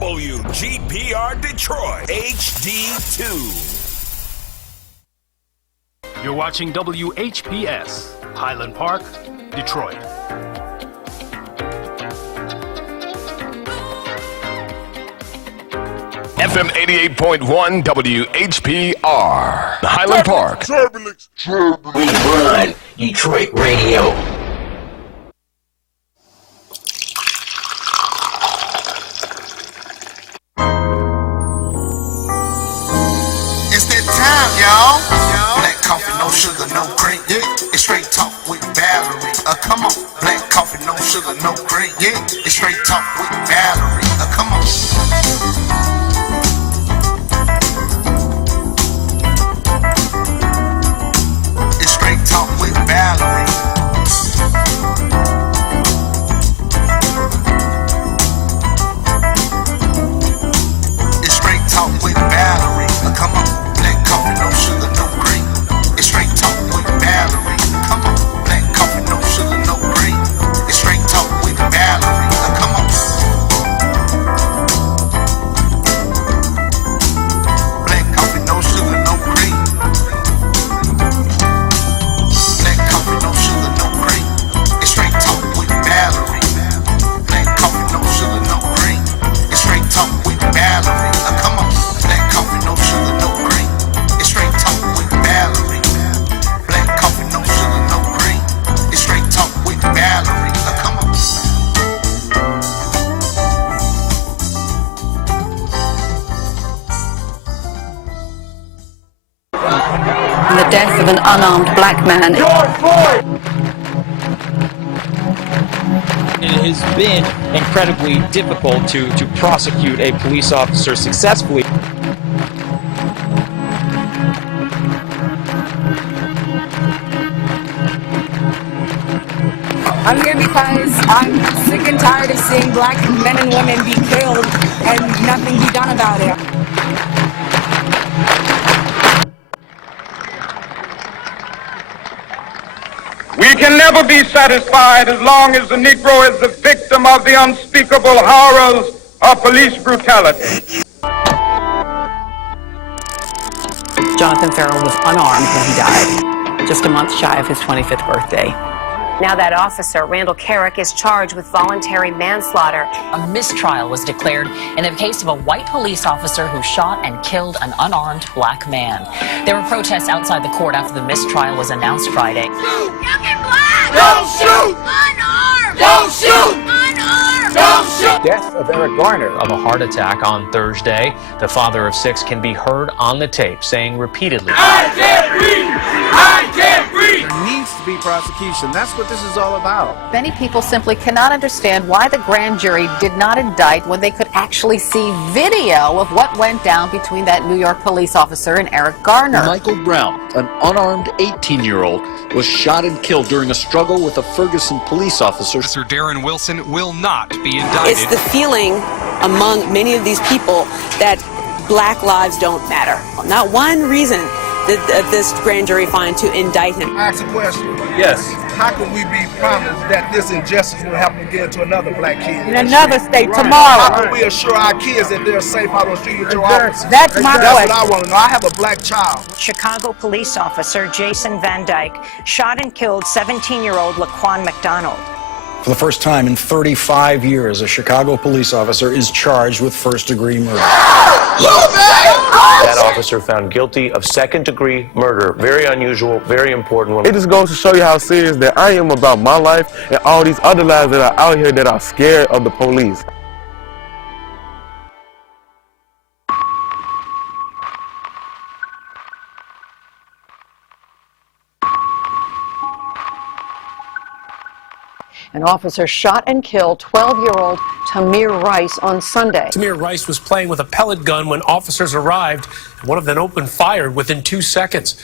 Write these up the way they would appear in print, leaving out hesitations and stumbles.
WGPR Detroit HD2. You're watching WHPS, Highland Park, Detroit. FM 88.1 WHPR, Highland Park. We run Detroit radio. It's that time, y'all. Black coffee, no sugar, no cream. Yeah, it's straight talk with Valerie. Come on. Black coffee, no sugar, no cream. Yeah, it's straight talk with Valerie. Come on. It's straight talk with Valerie. It's straight talk with Valerie. Come on. Black coffee, no sugar, no cream. It's straight talk with Valerie. Come on. Black coffee, no sugar, no cream. It's straight talk with Valerie. Come on. Black coffee, no sugar, no cream. Black coffee, no sugar, no cream. It's straight talk with Valerie. Black coffee, no sugar, no cream. It's straight talk with Valerie. Come on. Black coffee, no sugar, no cream. It's straight talk with Valerie. Black coffee, no sugar, no cream. It's straight talk with Valerie. Come on. The death of an unarmed black man. It has been incredibly difficult to prosecute a police officer successfully. I'm here because I'm sick and tired of seeing black men and women be killed and nothing be done about it. We can never be satisfied as long as the Negro is the victim of the unspeakable horrors of police brutality. Jonathan Farrell was unarmed when he died, just a month shy of his 25th birthday. Now that officer, Randall Carrick, is charged with voluntary manslaughter. A mistrial was declared in the case of a white police officer who shot and killed an unarmed black man. There were protests outside the court after the mistrial was announced Friday. Shoot! Young and black! Don't shoot! Unarmed! Don't shoot! Unarmed! Don't shoot! Death of Eric Garner of a heart attack on Thursday. The father of 6 can be heard on the tape saying repeatedly, I can't breathe! I can't breathe! There needs to be prosecution. That's what this is all about. Many people simply cannot understand why the grand jury did not indict when they could actually see video of what went down between that New York police officer and Eric Garner. Michael Brown, an unarmed 18-year-old, was shot and killed during a struggle with a Ferguson police officer. Sir Darren Wilson will not be indicted. It's the feeling among many of these people that black lives don't matter. Not one reason did this grand jury find to indict him. Ask a question. yes. How can we be promised that this injustice will happen again to another black kid? In another state tomorrow. How can we assure our kids that they're safe out on the street with your officers? That's my That's question. what I want to know. I have a black child. Chicago police officer Jason Van Dyke shot and killed 17-year-old Laquan McDonald. For the first time in 35 years, a Chicago police officer is charged with first-degree murder. That officer found guilty of second-degree murder. Very unusual, very important. It just goes to show you how serious that I am about my life and all these other lives that are out here that are scared of the police. An officer shot and killed 12-year-old Tamir Rice on Sunday. Tamir Rice was playing with a pellet gun when officers arrived. One of them opened fire within 2 seconds.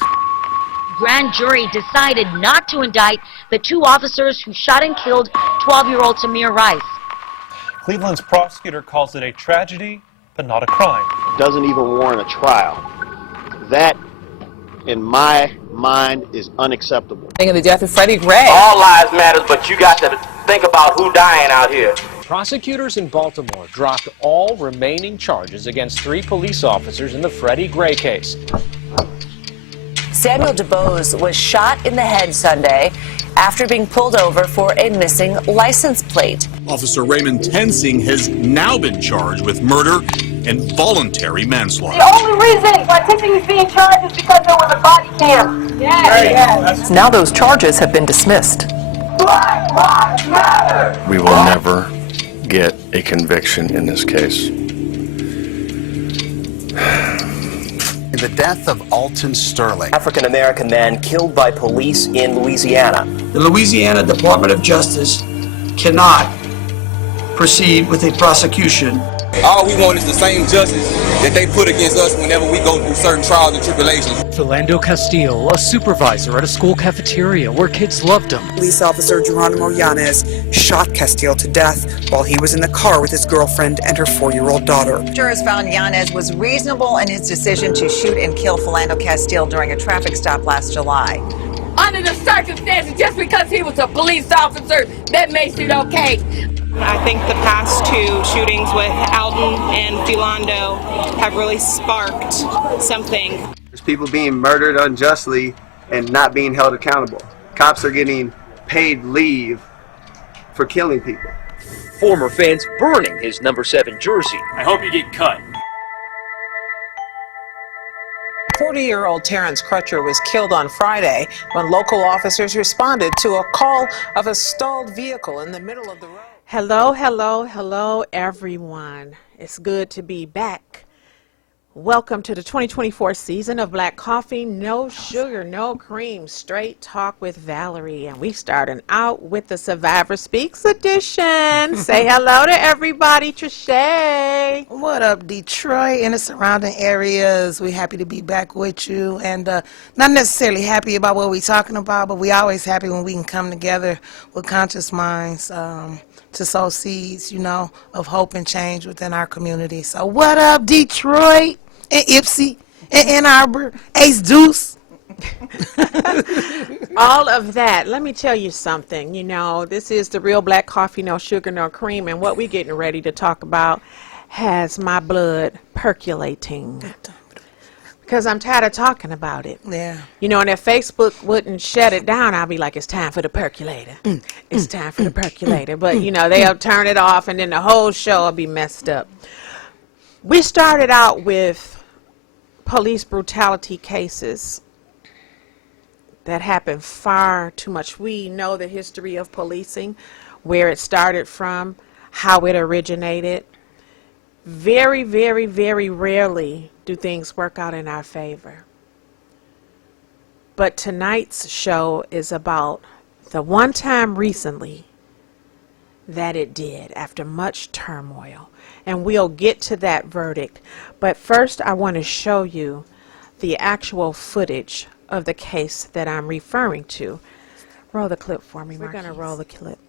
Grand jury decided not to indict the 2 officers who shot and killed 12-year-old Tamir Rice. Cleveland's prosecutor calls it a tragedy, but not a crime. Doesn't even warrant a trial. That, in my mind, is unacceptable. Think of the death of Freddie Gray. All lives matter, but you got to think about who dying out here. prosecutors in Baltimore dropped all remaining charges against 3 police officers in the Freddie Gray case. Samuel DuBose was shot in the head Sunday after being pulled over for a missing license plate. Officer Raymond Tensing has now been charged with murder and voluntary manslaughter. The only reason why Tiffany is being charged is because there was a body cam. Yes. Now those charges have been dismissed. Black Lives Matter. We will never get a conviction in this case. The death of Alton Sterling, African-American man killed by police in Louisiana. The Louisiana Department of Justice cannot proceed with a prosecution. All we want is the same justice that they put against us whenever we go through certain trials and tribulations. Philando Castile, a supervisor at a school cafeteria where kids loved him. Police officer Geronimo Yanez shot Castile to death while he was in the car with his girlfriend and her 4-year-old daughter. Jurors found Yanez was reasonable in his decision to shoot and kill Philando Castile during a traffic stop last July. Under the circumstances, just because he was a police officer, that makes it okay. I think the past 2 shootings with Alton and Philando have really sparked something. There's people being murdered unjustly and not being held accountable. Cops are getting paid leave for killing people. Former fans burning his number 7 jersey. I hope you get cut. 40-year-old Terrence Crutcher was killed on Friday when local officers responded to a call of a stalled vehicle in the middle of the road. Hello, hello, hello, everyone. It's good to be back. Welcome to the 2024 season of Black Coffee, No Sugar, No Cream, Straight Talk with Valerie. And we starting out with the Survivor Speaks edition. Say hello to everybody, Trishay. What up, Detroit and the surrounding areas? We're happy to be back with you. And not necessarily happy about what we're talking about, but we always happy when we can come together with conscious minds to sow seeds, you know, of hope and change within our community. So what up, Detroit? And Ipsy, and Ann Arbor, Ace Deuce. All of that. Let me tell you something. You know, this is the real Black Coffee, No Sugar, No Cream, and what we're getting ready to talk about has my blood percolating. Because I'm tired of talking about it. Yeah. You know, and if Facebook wouldn't shut it down, I'll be like, it's time for the percolator. It's time for the percolator. But, you know, they'll turn it off, and then the whole show will be messed up. We started out with police brutality cases that happen far too much. We know the history of policing, where it started from, how it originated. Very, very, very rarely do things work out in our favor. But tonight's show is about the one time recently that it did after much turmoil. And we'll get to that verdict. But first, I want to show you the actual footage of the case that I'm referring to. Roll the clip for me, Marquise. We're going to roll the clip.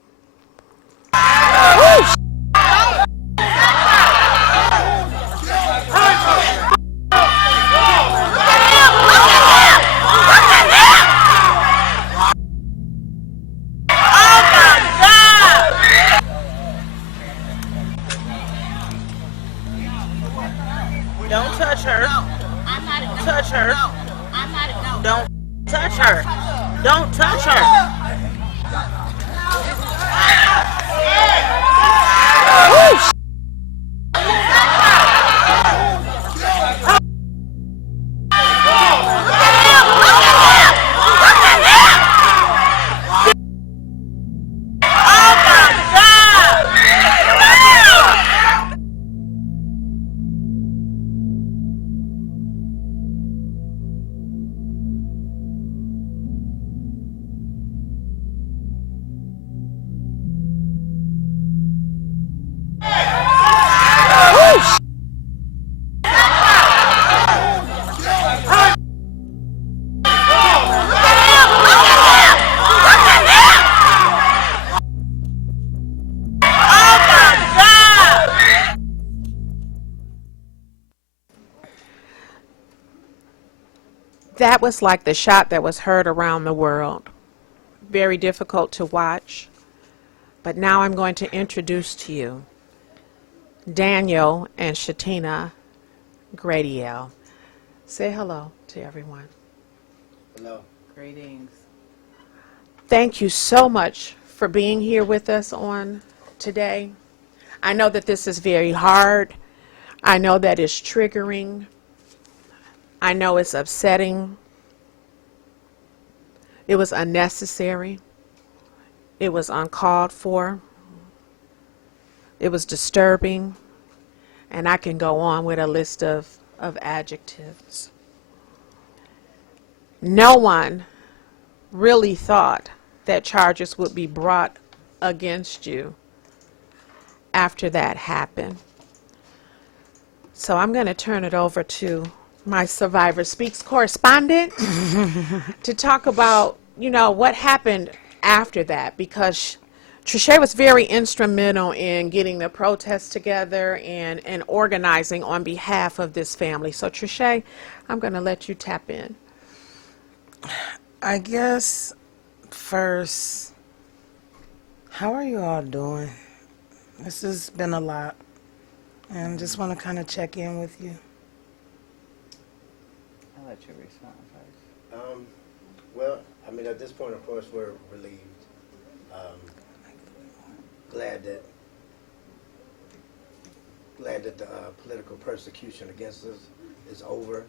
Don't touch her. No, I'm not a touch her. No, I'm not a no. Don't touch her. Don't touch her. That was like the shot that was heard around the world. Very difficult to watch. But now I'm going to introduce to you Daniyal and Sha'teina Grady. Say hello to everyone. Hello. Greetings. Thank you so much for being here with us on today. I know that this is very hard. I know that it's triggering. I know it's upsetting. It was unnecessary. It was uncalled for. It was disturbing. And I can go on with a list of adjectives. No one really thought that charges would be brought against you after that happened. So I'm going to turn it over to my Survivor Speaks correspondent to talk about, you know, what happened after that, because Trisha was very instrumental in getting the protests together and organizing on behalf of this family. So Trisha, I'm going to let you tap in. I guess first, how are you all doing? This has been a lot, and just want to kind of check in with you. I'll let you respond first. Well, I mean, at this point, of course, we're relieved. Glad that the political persecution against us is over.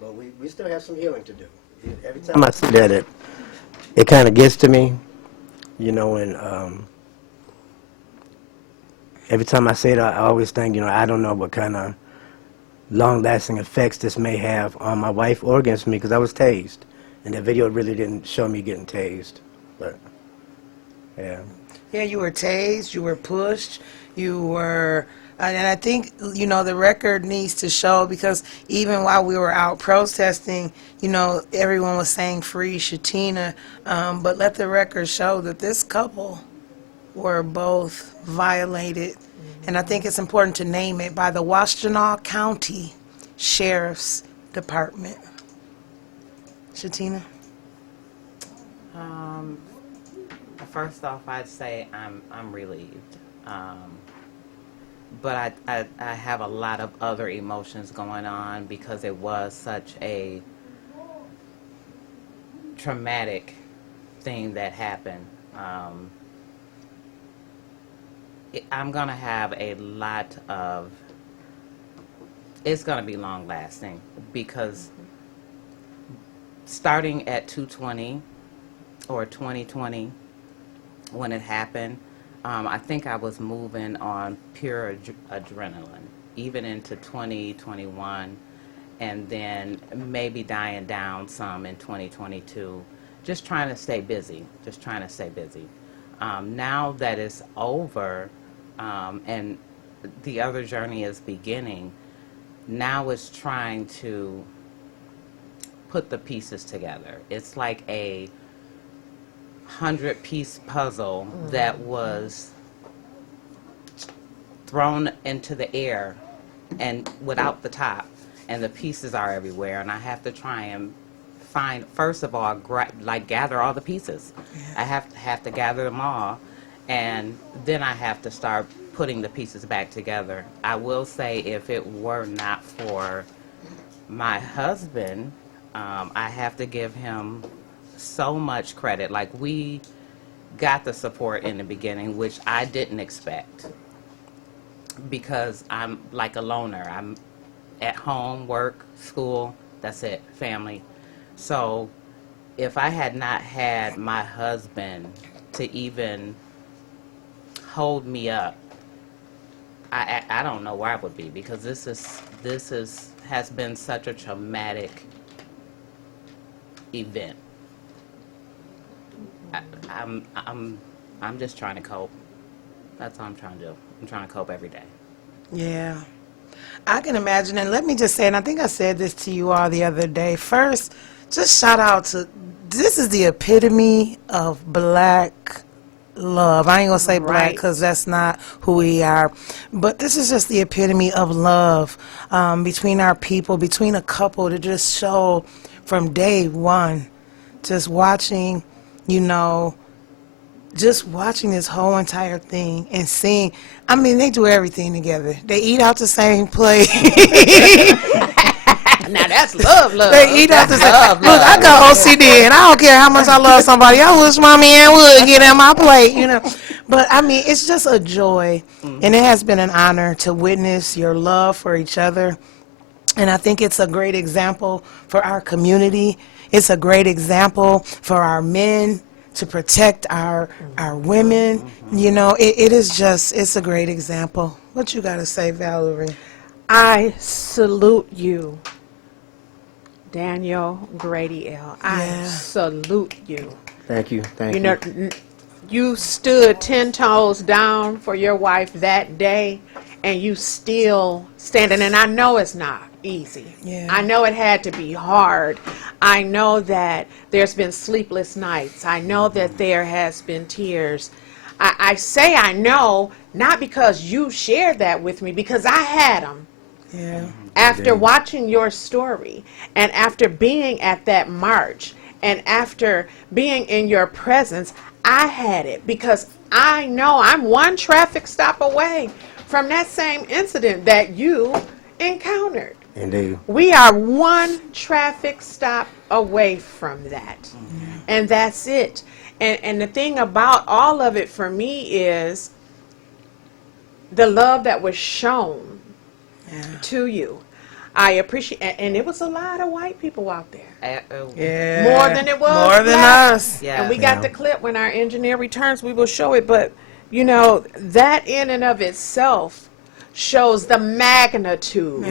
But we still have some healing to do. Every time I see that, it kind of gets to me, you know, and every time I say it, I always think, you know, I don't know what kind of long-lasting effects this may have on my wife or against me, because I was tased, and that video really didn't show me getting tased, but yeah. Yeah, you were tased, you were pushed, you were, and I think, you know, the record needs to show, because even while we were out protesting, you know, everyone was saying free Sha'teina, but let the record show that this couple were both violated, and I think it's important to name it, by the Washtenaw County Sheriff's Department. Sha'teina? First off, I'd say I'm relieved, but I have a lot of other emotions going on, because it was such a traumatic thing that happened. I'm going to have a lot of, it's going to be long lasting, because starting at 220 or 2020, when it happened, I think I was moving on pure adrenaline, even into 2021, and then maybe dying down some in 2022, just trying to stay busy, now that it's over, and the other journey is beginning, now it's trying to put the pieces together. It's like a 100-piece puzzle that was thrown into the air and without the top, and the pieces are everywhere, and I have to try and find, first of all, gather all the pieces. Yeah. I have to gather them all, and then I have to start putting the pieces back together. I will say, if it were not for my husband, I have to give him so much credit. Like, we got the support in the beginning, which I didn't expect, because I'm like a loner. I'm at home, work, school, that's it, family. So if I had not had my husband to even hold me up, I don't know where I would be, because this has been such a traumatic event. I'm just trying to cope. That's all I'm trying to do. I'm trying to cope every day. Yeah, I can imagine. And let me just say, and I think I said this to you all the other day. First, just shout out to, this is the epitome of black love. I ain't gonna say black, because that's not who we are, but this is just the epitome of love between our people, between a couple, to just show from day one, just watching, you know, just watching this whole entire thing and seeing, I mean, they do everything together. They eat out the same plate. Now that's love. They eat out the same. Look, I got OCD, and I don't care how much I love somebody. I wish Mommy Ann would get in my plate, you know. But I mean, it's just a joy, and it has been an honor to witness your love for each other. And I think it's a great example for our community. It's a great example for our men to protect our women. You know, it is just, it's a great example. What you got to say, Valerie? I salute you, Daniyal Grady L. I salute you. Thank you. Thank you. You know, you stood 10 toes down for your wife that day, and you still standing. And I know it's not easy. Yeah. I know it had to be hard. I know that there's been sleepless nights. I know that there has been tears. I say I know, not because you shared that with me, because I had them. Yeah. After watching your story, and after being at that march, and after being in your presence, I had it, because I know I'm one traffic stop away from that same incident that you encountered. Indeed. We are one traffic stop away from that. And that's it. And the thing about all of it for me is the love that was shown to you. I appreciate, and it was a lot of white people out there. More than it was more than black. us. And we got the clip when our engineer returns. We will show it. But you know, that in and of itself shows the magnitude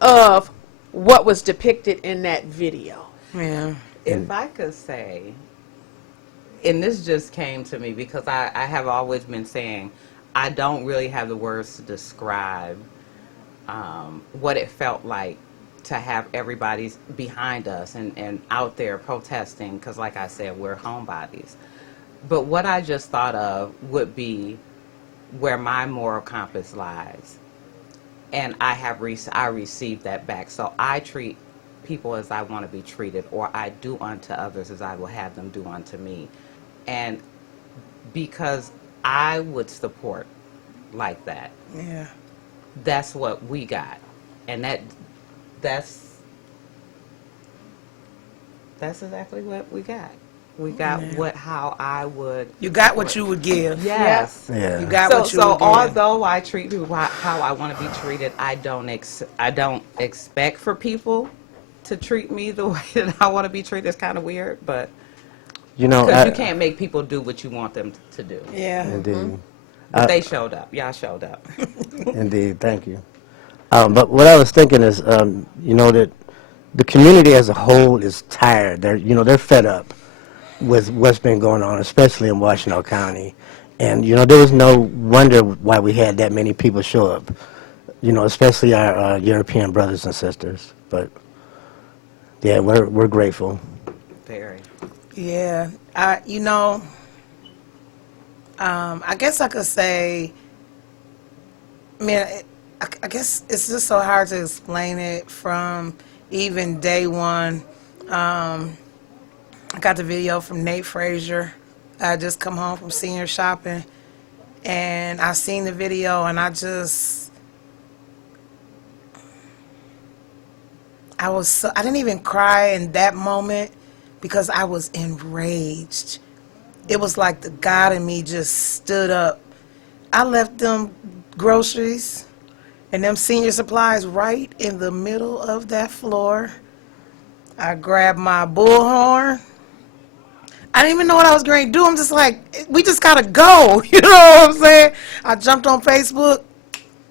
of what was depicted in that video. Yeah. If I could say, and this just came to me because I have always been saying I don't really have the words to describe what it felt like to have everybody behind us and out there protesting, because like I said, we're homebodies. But what I just thought of would be where my moral compass lies. And I received that back. So I treat people as I want to be treated, or I do unto others as I will have them do unto me. And because I would support like that, that's what we got. And that's exactly what we got. We got how I would. You got what you would give. Yes. Yeah. You got what you would give. So although I treat people how I want to be treated, I don't expect for people to treat me the way that I want to be treated. It's kind of weird, but you know, because you can't make people do what you want them to do. Yeah. Indeed. But they showed up. Y'all showed up. Indeed. Thank you. But what I was thinking is, you know, that the community as a whole is tired. They're fed up with what's been going on, especially in Washtenaw County. And, you know, there was no wonder why we had that many people show up, you know, especially our European brothers and sisters. But, yeah, we're grateful. Very. Yeah. You know, I guess I could say, I guess it's just so hard to explain it from even day one. I got the video from Nate Frazier. I just come home from senior shopping, and I seen the video, and I didn't even cry in that moment because I was enraged. It was like the God in me just stood up. I left them groceries and them senior supplies right in the middle of that floor. I grabbed my bullhorn. I didn't even know what I was going to do. I'm just like, we just got to go. You know what I'm saying? I jumped on Facebook,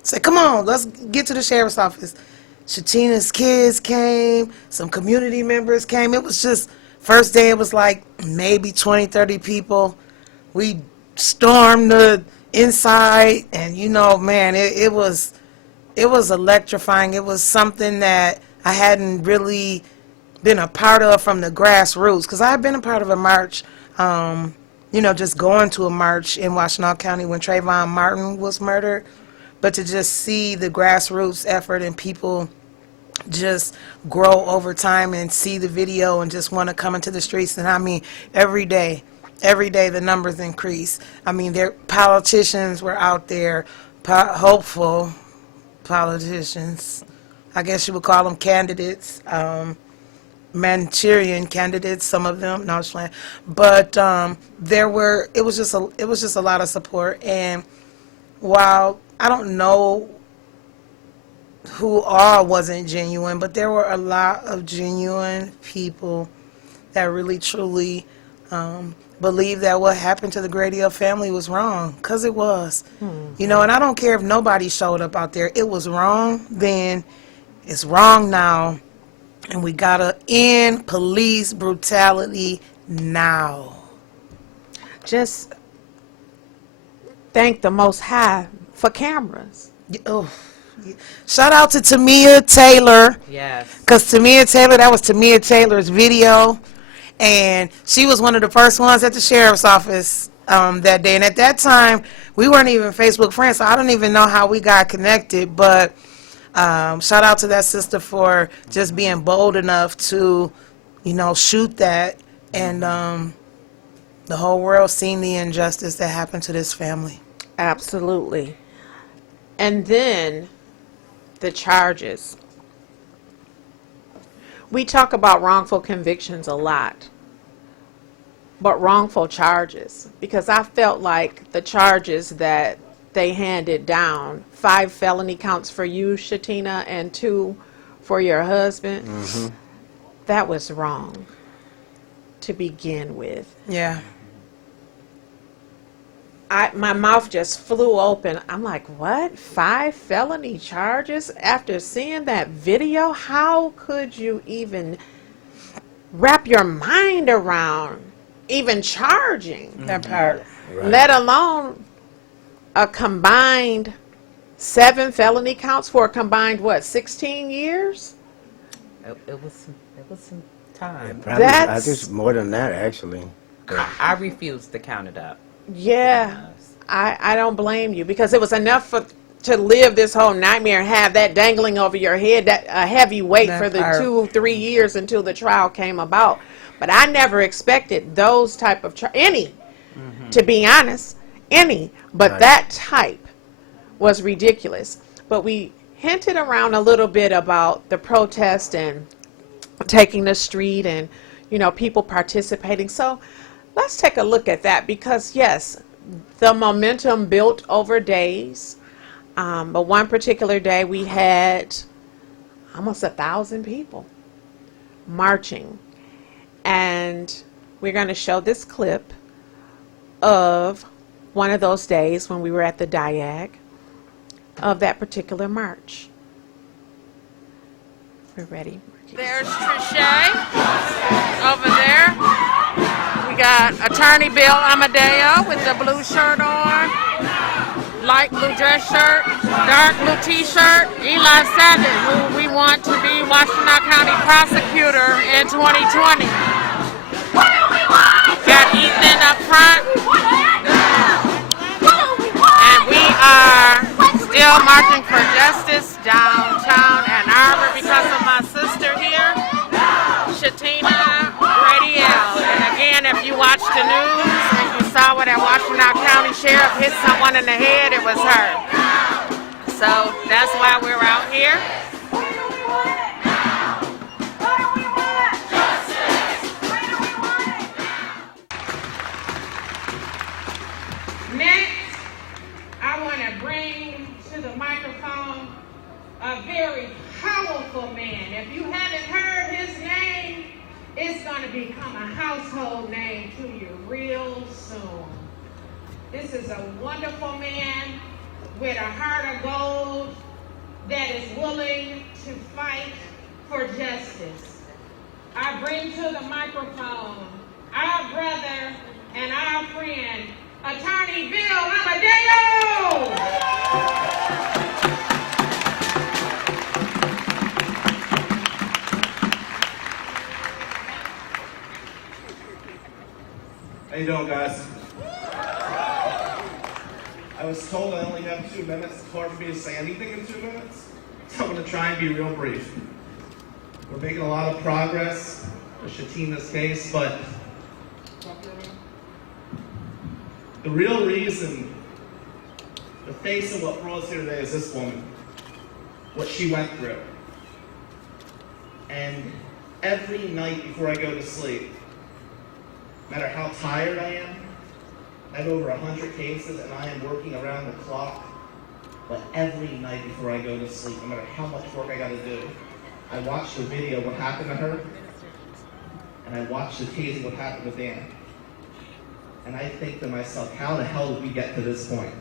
said, come on, let's get to the sheriff's office. Sha'teina's kids came. Some community members came. It was just, first day it was like maybe 20, 30 people. We stormed the inside, and you know, man, it was electrifying. It was something that I hadn't really been a part of from the grassroots, because I had been a part of a march, you know, just going to a march in Washtenaw County when Trayvon Martin was murdered. But to just see the grassroots effort and people just grow over time and see the video and just want to come into the streets. And I mean, every day every day the numbers increase. I mean, their politicians were out there, hopeful politicians. I guess you would call them candidates, Manchurian candidates, some of them. No, I'm just playing. But it was just a lot of support. And while I don't know who all wasn't genuine, but there were a lot of genuine people that really truly believe that what happened to the Grady family was wrong, because it was. You know, and I don't care if nobody showed up out there. It was wrong then, it's wrong now, and we gotta end police brutality now. Just thank the Most High for cameras. Shout out to Tamia Taylor. Yes. Because Tamia Taylor, that was Tamia Taylor's video. And she was one of the first ones at the sheriff's office that day. And at that time, we weren't even Facebook friends, so I don't even know how we got connected. But shout out to that sister for just being bold enough to, you know, shoot that. And the whole world seen the injustice that happened to this family. Absolutely. And then the charges. We talk about wrongful convictions a lot, but wrongful charges, because I felt like the charges that they handed down, 5 felony counts for you, Sha'teina, and 2 for your husband, that was wrong to begin with. Yeah. My mouth just flew open. I'm like, what? 5 felony charges after seeing that video? How could you even wrap your mind around even charging that part? Right. Let alone a combined 7 felony counts for a combined, what, 16 years? It was some time. I think more than that, actually. I refuse to count it up. Yeah, I don't blame you, because it was enough to live this whole nightmare and have that dangling over your head, that a heavy weight for the 2-3 years until the trial came about. But I never expected those type of any, to be honest, any. But that type was ridiculous. But we hinted around a little bit about the protest and taking the street and, you know, people participating. So let's take a look at that, because yes, the momentum built over days. But one particular day we had almost 1,000 people marching. And we're going to show this clip of one of those days when we were at the Diag of that particular march. We're ready. There's Trichet over there. We got Attorney Bill Amadeo with the blue shirt on, light blue dress shirt, dark blue t-shirt. Eli Savage, who we want to be Washtenaw County prosecutor in 2020. Got Ethan up front. And we are still marching for justice downtown Ann Arbor because of my sister here, Sha'teina Grady. And again, if you watched the news and you saw where that Washtenaw County Sheriff hit someone in the head, it was her. So that's why we're out here. Next, I want to bring to the microphone a very powerful man. If you haven't heard his name, it's going to become a household name to you real soon. This is a wonderful man with a heart of gold that is willing to fight for justice. I bring to the microphone our brother and our friend, Attorney Bill Amadeo! How you doing, guys? I was told I only have 2 minutes. It's hard for me to say anything in 2 minutes, so I'm going to try and be real brief. We're making a lot of progress with Sha'teina's case, but The real reason, the face of what brought us here today is this woman, what she went through. And every night before I go to sleep, no matter how tired I am, I have over 100 cases and I am working around the clock, but every night before I go to sleep, no matter how much work I gotta do, I watch the video of what happened to her, and I watch the case of what happened with Dan. And I think to myself, how the hell did we get to this point?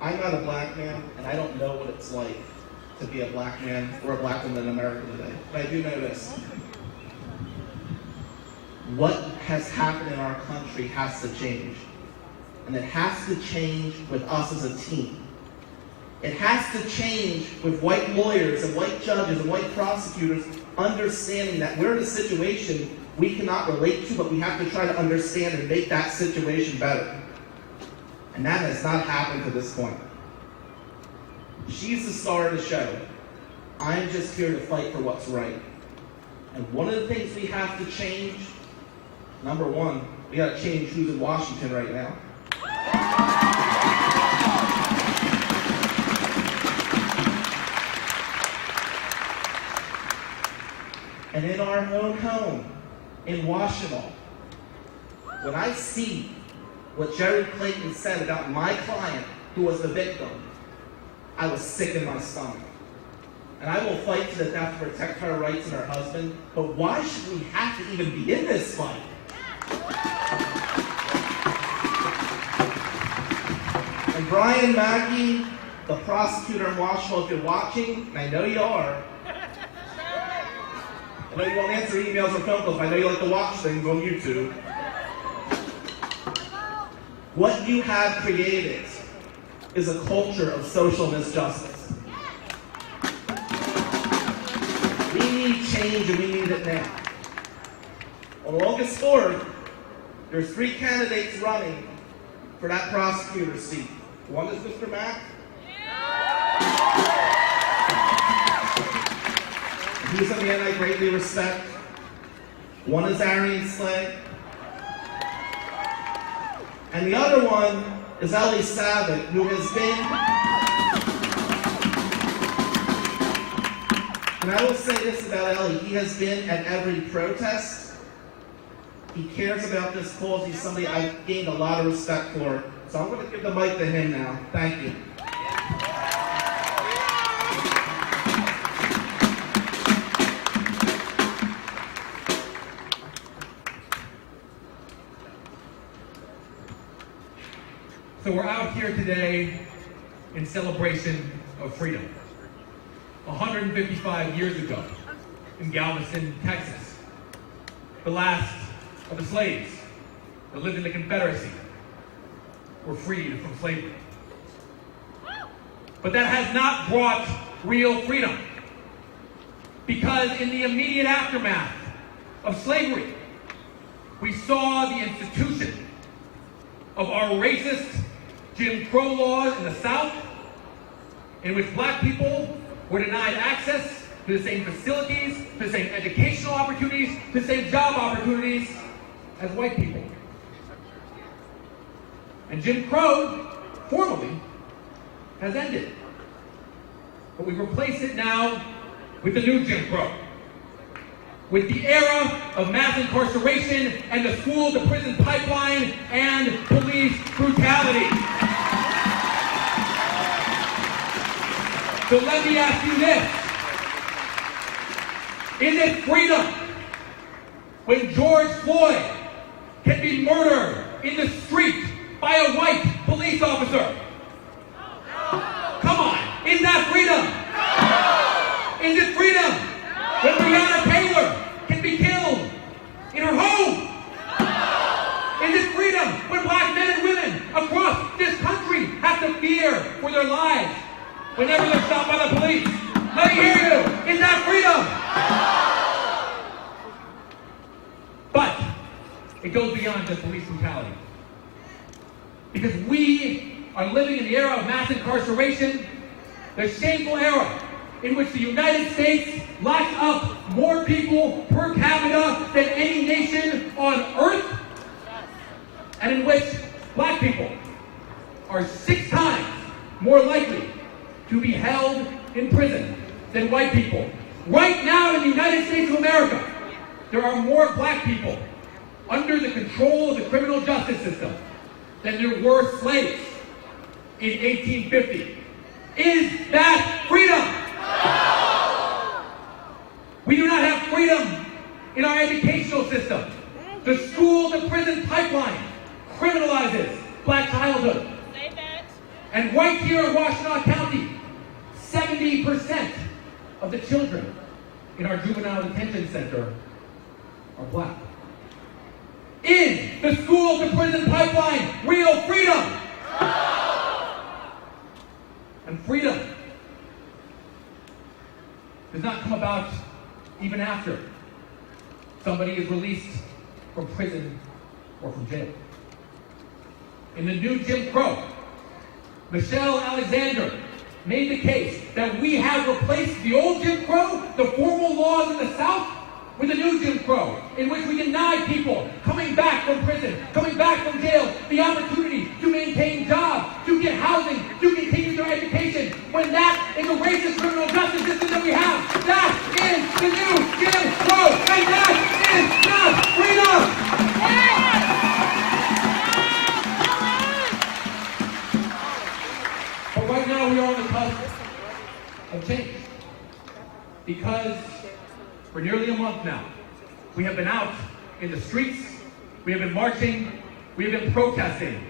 I'm not a black man, and I don't know what it's like to be a black man or a black woman in America today. But I do know this. What has happened in our country has to change. And it has to change with us as a team. It has to change with white lawyers and white judges and white prosecutors understanding that we're in a situation we cannot relate to, but we have to try to understand and make that situation better. And that has not happened to this point. She's the star of the show. I'm just here to fight for what's right. And one of the things we have to change, number one, we got to change who's in Washington right now. And in our own home, in Washtenaw, when I see what Jerry Clayton said about my client who was the victim, I was sick in my stomach. And I will fight to the death to protect her rights and her husband, but why should we have to even be in this fight? And Brian Mackey, the prosecutor in Washtenaw, if you're watching, and I know you are, I know you won't answer emails or phone calls, but I know you like to watch things on YouTube. What you have created is a culture of social misjustice. We need change and we need it now. On August 4th, there's 3 candidates running for that prosecutor's seat. One is Mr. Mack. He's a man I greatly respect. One is Arian Slay. And the other one is Ellie Savitt, who has been, and I will say this about Ellie, he has been at every protest. He cares about this cause. He's somebody I've gained a lot of respect for. So I'm going to give the mic to him now. Thank you. So we're out here today in celebration of freedom. 155 years ago in Galveston, Texas, the last of the slaves that lived in the Confederacy were freed from slavery. But that has not brought real freedom, because in the immediate aftermath of slavery, we saw the institution of our racist Jim Crow laws in the South, in which black people were denied access to the same facilities, to the same educational opportunities, to the same job opportunities as white people. And Jim Crow, formally, has ended. But we replace it now with the new Jim Crow, with the era of mass incarceration and the school-to-prison pipeline and police brutality. So let me ask you this. Is it freedom when George Floyd can be murdered in the street by a white police officer? Come on, is that freedom? Is it freedom when Breonna Taylor can be killed in her home? Is it freedom when black men and women across this country have to fear for their lives whenever they're stopped by the police? Let me hear you. Is that freedom? But it goes beyond just police brutality. Because we are living in the era of mass incarceration, the shameful era in which the United States locks up more people per capita than any nation on earth, and in which black people are 6 times more likely to be held in prison than white people. Right now in the United States of America, there are more black people under the control of the criminal justice system than there were slaves in 1850. Is that freedom? We do not have freedom in our educational system. The school-to-prison pipeline criminalizes black childhood. And right here in Washtenaw County, 70% of the children in our juvenile detention center are black. Is the school-to-prison pipeline real freedom? And freedom does not come about even after somebody is released from prison or from jail. In the new Jim Crow, Michelle Alexander made the case that we have replaced the old Jim Crow, the formal laws in the South, with a new Jim Crow, in which we deny people coming back from prison, coming back from jail, the opportunity to maintain jobs, to get housing, to continue their education, when that is a racist criminal justice system that we have. That is the new Jim Crow, and that is not freedom! But right now we are on the cusp of change, because for nearly a month now, we have been out in the streets, we have been marching, we have been protesting,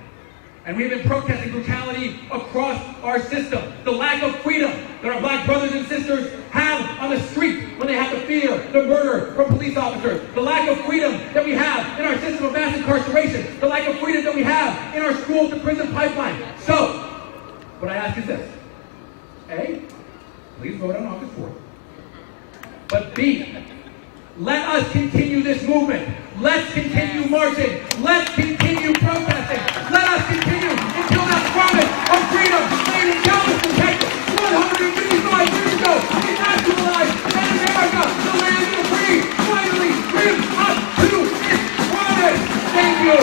and we have been protesting brutality across our system. The lack of freedom that our black brothers and sisters have on the street when they have to fear the murder from police officers. The lack of freedom that we have in our system of mass incarceration. The lack of freedom that we have in our school-to-prison pipeline. So, what I ask is this. A, please vote on August 4th. But B, let us continue this movement. Let's continue marching. Let's continue protesting. Let us continue until that promise of freedom made in Dallas, Texas, 155 years ago, is actualized, and America, the land of the free, finally lives up to its promise. Thank you.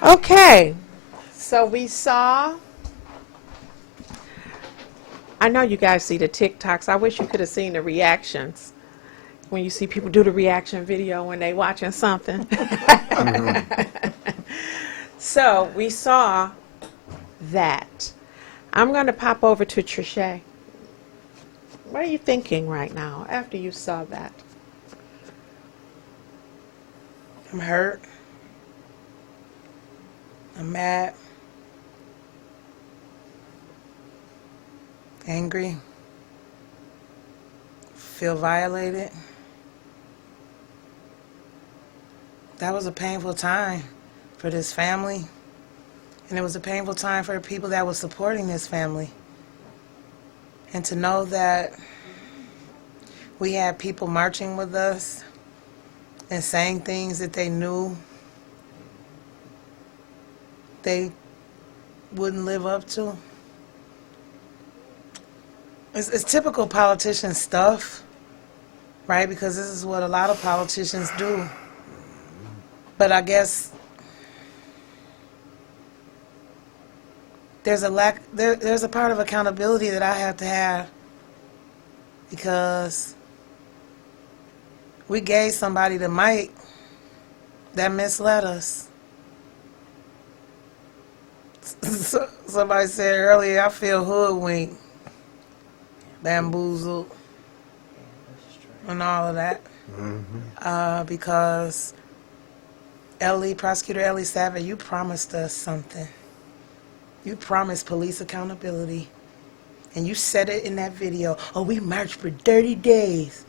Okay, so we saw, I know you guys see the TikToks. I wish you could have seen the reactions when you see people do the reaction video when they watching something. So we saw that. I'm going to pop over to Trisha. What are you thinking right now after you saw that? I'm hurt. I'm mad, angry, feel violated. That was a painful time for this family, and it was a painful time for the people that were supporting this family. And to know that we had people marching with us and saying things that they knew they wouldn't live up to. It's typical politician stuff, right? Because this is what a lot of politicians do. But I guess there's a part of accountability that I have to have, because we gave somebody the mic that misled us. Somebody said earlier, I feel hoodwinked, bamboozled, and all of that. Because Prosecutor Ellie Savage, you promised us something. You promised police accountability. And you said it in that video. Oh, we marched for 30 days.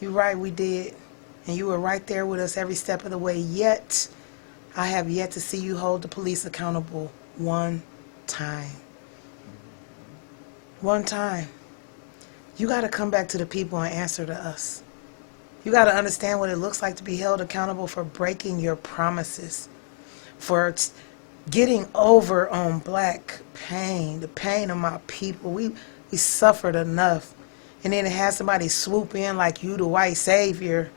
You're right, we did. And you were right there with us every step of the way. Yet, I have yet to see you hold the police accountable one time. One time. You got to come back to the people and answer to us. You got to understand what it looks like to be held accountable for breaking your promises, for getting over on black pain, the pain of my people. We suffered enough. And then to have somebody swoop in like you, the white savior.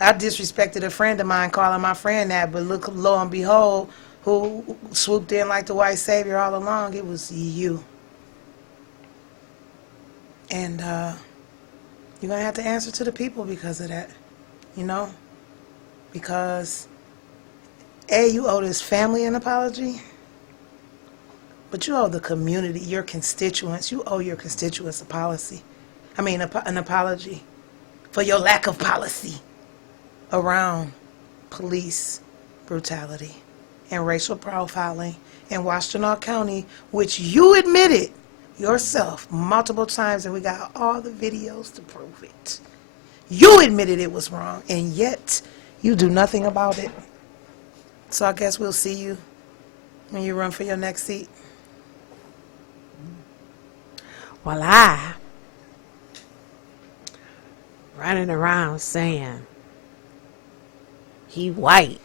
I disrespected a friend of mine calling my friend that, but look, lo and behold, who swooped in like the white savior all along? It was you. And you're going to have to answer to the people because of that, you know? Because, A, you owe this family an apology, but you owe the community, your constituents, you owe your constituents a policy. I mean, an apology for your lack of policy around police brutality and racial profiling in Washtenaw County, which you admitted yourself multiple times, and we got all the videos to prove it. You admitted it was wrong, and yet you do nothing about it. So I guess we'll see you when you run for your next seat. Well, I running around saying he white,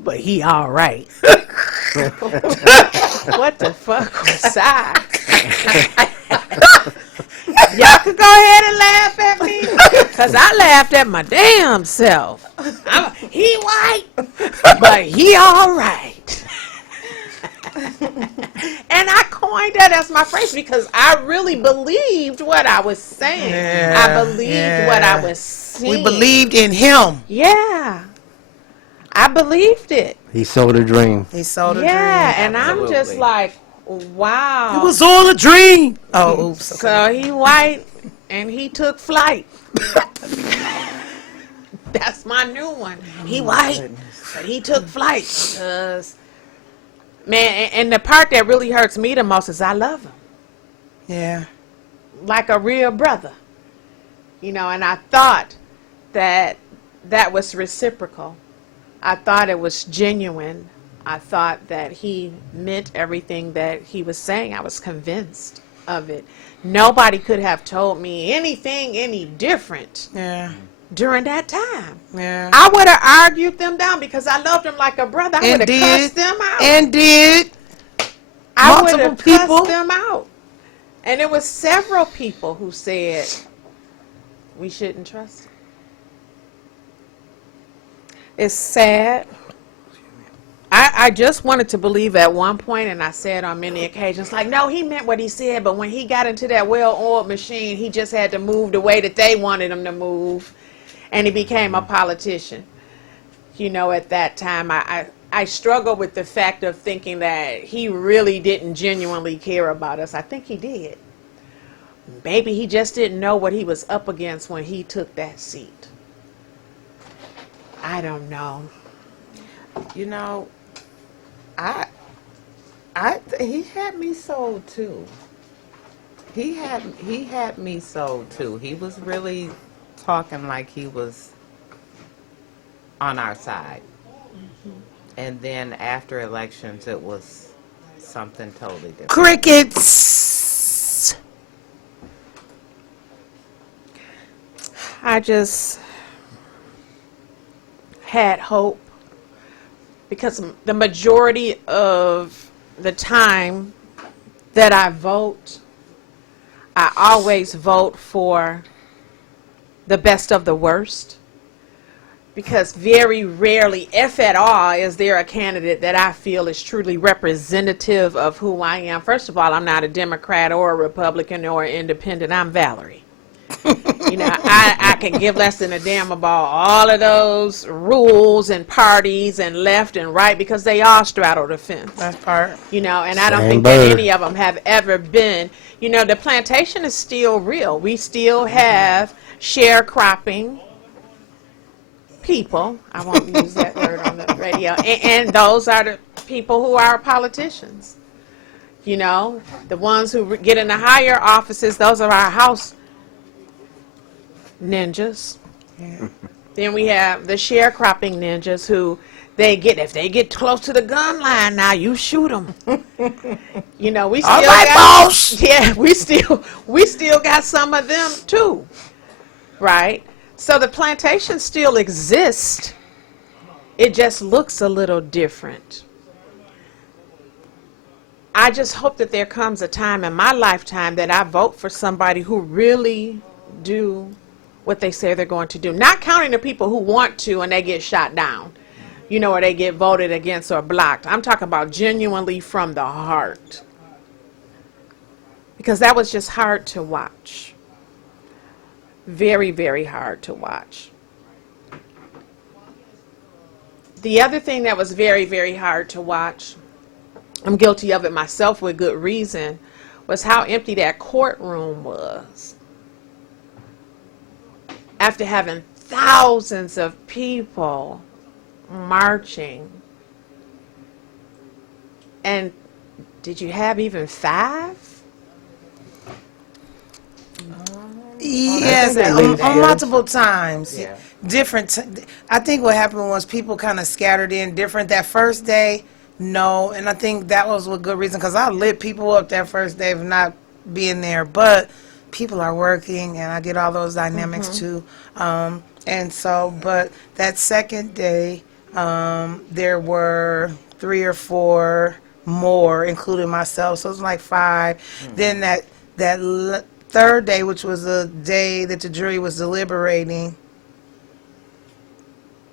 but he all right. What the fuck was that? Y'all could go ahead and laugh at me, because I laughed at my damn self. He white, but he all right. And I coined that as my phrase because I really believed what I was saying. Yeah, I believed what I was saying. We believed in him. Yeah. I believed it. He sold a dream. He sold a dream. Yeah, and I'm just like, wow. It was all a dream. Oh, oops. So he white and he took flight. That's my new one. He white, but he took flight. Because, man, and the part that really hurts me the most is I love him. Yeah. Like a real brother. You know, and I thought that was reciprocal. I thought it was genuine. I thought that he meant everything that he was saying. I was convinced of it. Nobody could have told me anything any different. Yeah. During that time. Yeah. I would have argued them down because I loved them like a brother. I would have cussed them out. And did. I would have cussed them out. And there was several people who said we shouldn't trust him. It's sad. I just wanted to believe at one point, and I said on many occasions, like, no, he meant what he said, but when he got into that well-oiled machine, he just had to move the way that they wanted him to move, and he became a politician. You know, at that time, I struggled with the fact of thinking that he really didn't genuinely care about us. I think he did. Maybe he just didn't know what he was up against when he took that seat. I don't know. You know, he had me sold too. He had me sold too. He was really talking like he was on our side. Mm-hmm. And then after elections, it was something totally different. Crickets. I just had hope because the majority of the time that I vote, I always vote for the best of the worst, because very rarely, if at all, is there a candidate that I feel is truly representative of who I am. First of all, I'm not a Democrat or a Republican or an independent. I'm Valerie. You know, I can give less than a damn about all of those rules and parties and left and right because they all straddle the fence. That's part. You know, and I don't think that any of them have ever been. You know, the plantation is still real. We still have sharecropping people. I won't use that word on the radio. And those are the people who are politicians. You know, the ones who get in the higher offices, those are our house ninjas. Yeah. Then we have the sharecropping ninjas who if they get close to the gun line, now you shoot them. You know, we still all right, boss. Yeah, we still got some of them too, right? So the plantation still exists. It just looks a little different. I just hope that there comes a time in my lifetime that I vote for somebody who really do what they say they're going to do. Not counting the people who want to and they get shot down, you know, or they get voted against or blocked. I'm talking about genuinely from the heart. Because that was just hard to watch. Very, very hard to watch. The other thing that was very, very hard to watch, I'm guilty of it myself with good reason, was how empty that courtroom was. After having thousands of people marching. And did you have even 5? Yes, on multiple times. Yeah. Different. I think what happened was people kind of scattered in different. That first day, no, and I think that was with good reason because I lit people up that first day of not being there. But people are working, and I get all those dynamics too. And so, but that second day, there were 3 or 4 more, including myself. So it was like 5. Then that third day, which was the day that the jury was deliberating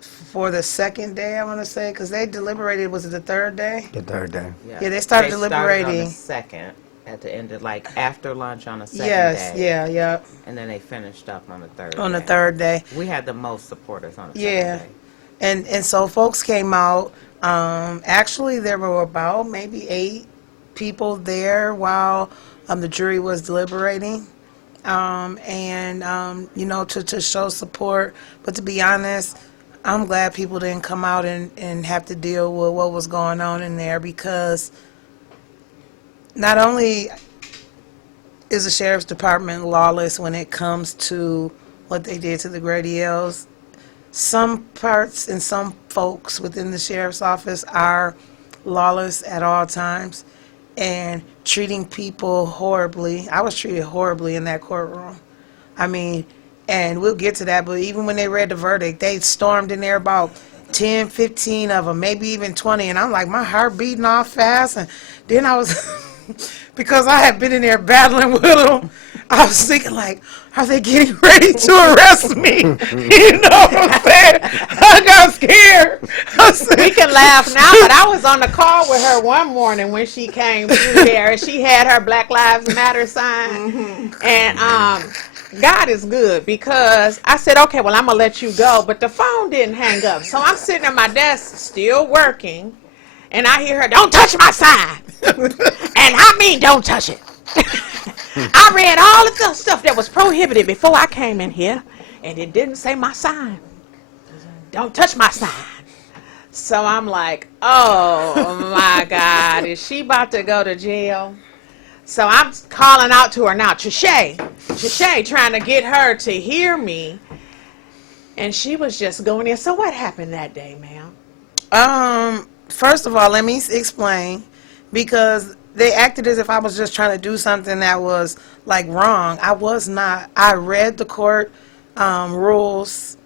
for the second day, I want to say, because they deliberated, was it the third day? The third day. Yeah, they started deliberating. On the second, at the end of, like, after lunch on the second Yes, day. yeah. And then they finished up on the third On day. the third day. We had the most supporters on the Yeah. second day. And so folks came out. Actually, there were about maybe 8 people there while the jury was deliberating. You know, to show support. But to be honest, I'm glad people didn't come out and have to deal with what was going on in there, because not only is the sheriff's department lawless when it comes to what they did to the Gradyels, some parts and some folks within the sheriff's office are lawless at all times and treating people horribly. I was treated horribly in that courtroom. I mean, and we'll get to that, but even when they read the verdict, they stormed in there, about 10, 15 of them, maybe even 20, and I'm like, my heart beating all fast, and then I was, because I had been in there battling with them, I was thinking, like, are they getting ready to arrest me? You know what I'm saying? I got scared. We can laugh now, but I was on the call with her one morning when she came through there, and she had her Black Lives Matter sign, and God is good, because I said, okay, well, I'm going to let you go, but the phone didn't hang up. So I'm sitting at my desk still working, and I hear her, don't touch my sign. And I mean, don't touch it. I read all of the stuff that was prohibited before I came in here, and it didn't say my sign. Don't touch my sign. So I'm like, oh my God, is she about to go to jail? So I'm calling out to her now, Trichet, trying to get her to hear me. And she was just going in. So what happened that day, ma'am? First of all, let me explain, because they acted as if I was just trying to do something that was, like, wrong. I was not. I read the court rules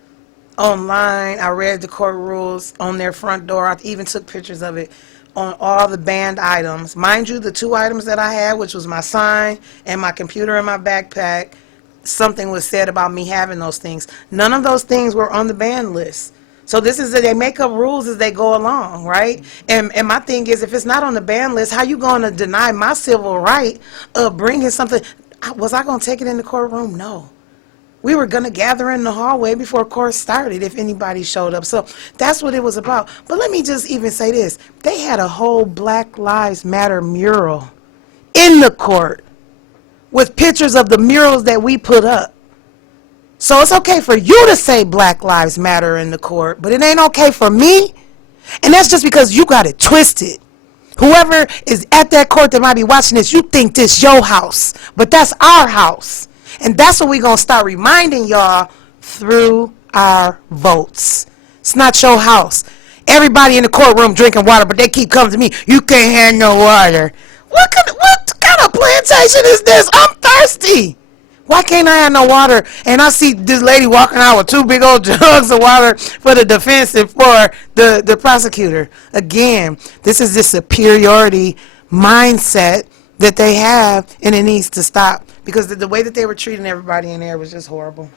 online. I read the court rules on their front door. I even took pictures of it on all the banned items. Mind you, the 2 items that I had, which was my sign and my computer in my backpack, something was said about me having those things. None of those things were on the ban list. So this is, they make up rules as they go along, right? And my thing is, if it's not on the ban list, how you going to deny my civil right of bringing something? Was I going to take it in the courtroom? No. We were going to gather in the hallway before court started if anybody showed up. So that's what it was about. But let me just even say this. They had a whole Black Lives Matter mural in the court with pictures of the murals that we put up. So it's okay for you to say Black Lives Matter in the court, but it ain't okay for me. And that's just because you got it twisted. Whoever is at that court that might be watching this, you think this your house, but that's our house. And that's what we're going to start reminding y'all through our votes. It's not your house. Everybody in the courtroom drinking water, but they keep coming to me. You can't have no water. What kind of plantation is this? I'm thirsty. Why can't I have no water? And I see this lady walking out with 2 big old jugs of water for the defense and for the prosecutor. Again, this is the superiority mindset that they have, and it needs to stop because the way that they were treating everybody in there was just horrible.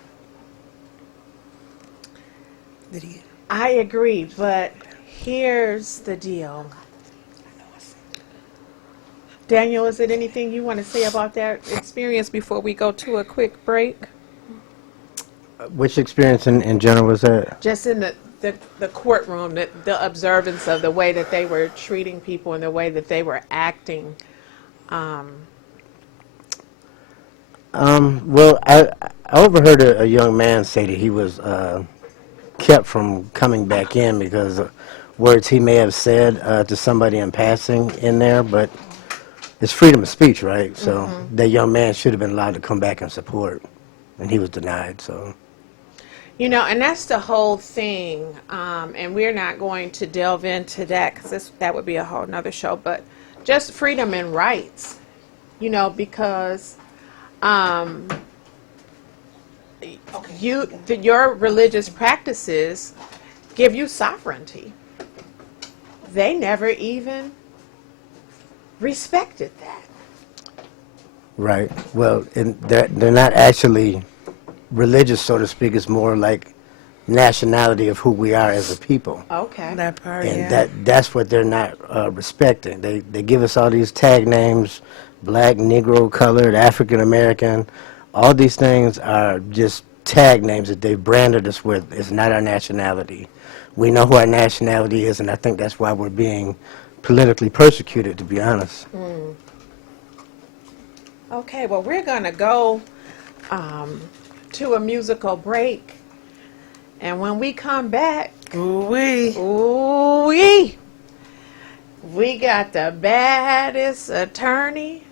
I agree, but here's the deal. Daniel, is it anything you want to say about that experience before we go to a quick break? Which experience in general was that? Just in the courtroom, the observance of the way that they were treating people and the way that they were acting. Well, I overheard a young man say that he was kept from coming back in because of words he may have said to somebody in passing in there, but it's freedom of speech, right? So that young man should have been allowed to come back and support, and he was denied, so. You know, and that's the whole thing, and we're not going to delve into that because that would be a whole nother show, but just freedom and rights, you know, because your religious practices give you sovereignty. They never even respected that. Right. Well, they're not actually religious, so to speak. It's more like nationality of who we are as a people. Okay. That part, And yeah. that's what they're not respecting. They give us all these tag names: black, Negro, colored, African American. All these things are just tag names that they branded us with. It's not our nationality. We know who our nationality is, and I think that's why we're being politically persecuted, to be honest. Okay, well, we're going to go to a musical break. And when we come back, we got the baddest attorney.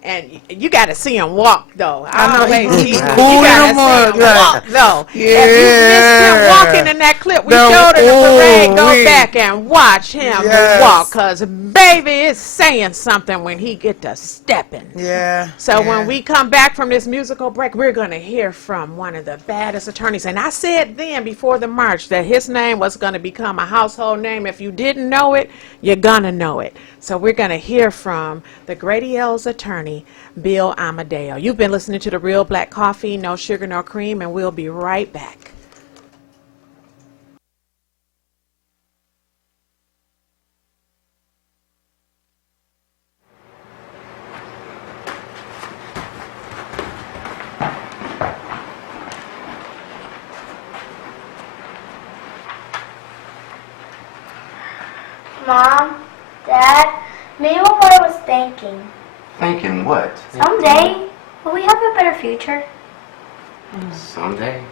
And you got to see him walk, though. I know you he's got cool to in the see him mud, walk, though. Yeah. If you missed him walking in that clip we showed in the parade, go back and watch him walk, because baby is saying something when he get to stepping. Yeah. So when we come back from this musical break, we're going to hear from one of the baddest attorneys. And I said then before the march that his name was going to become a household name. If you didn't know it, you're going to know it. So we're going to hear from the Grady L's attorney, Bill Amadeo. You've been listening to The Real Black Coffee, no sugar, no cream, and we'll be right back. Mom, Dad, maybe what I was thinking. Thinking what? Someday, will we have a better future? Someday.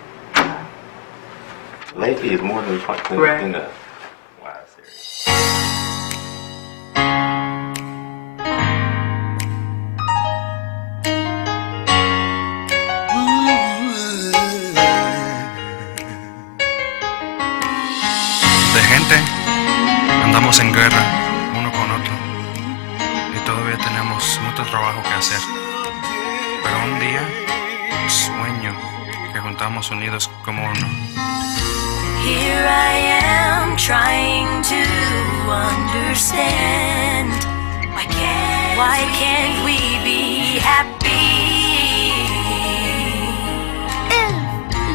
Lately is more than Right. enough. De gente, andamos en guerra uno con otro y todavía tenemos mucho trabajo que hacer. Pero un día sueño que juntamos unidos como uno. Here I am trying to understand. Why can't we be happy? If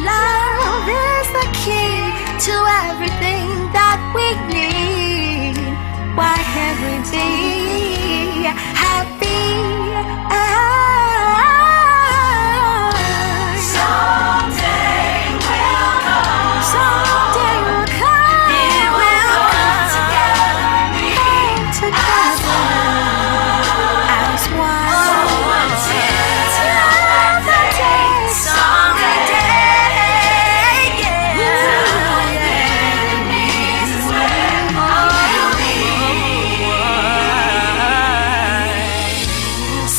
love is the key to everything that we need, why can't we be happy? Someday we'll come. Someday we'll come. It will come together as one. So until that day, someday,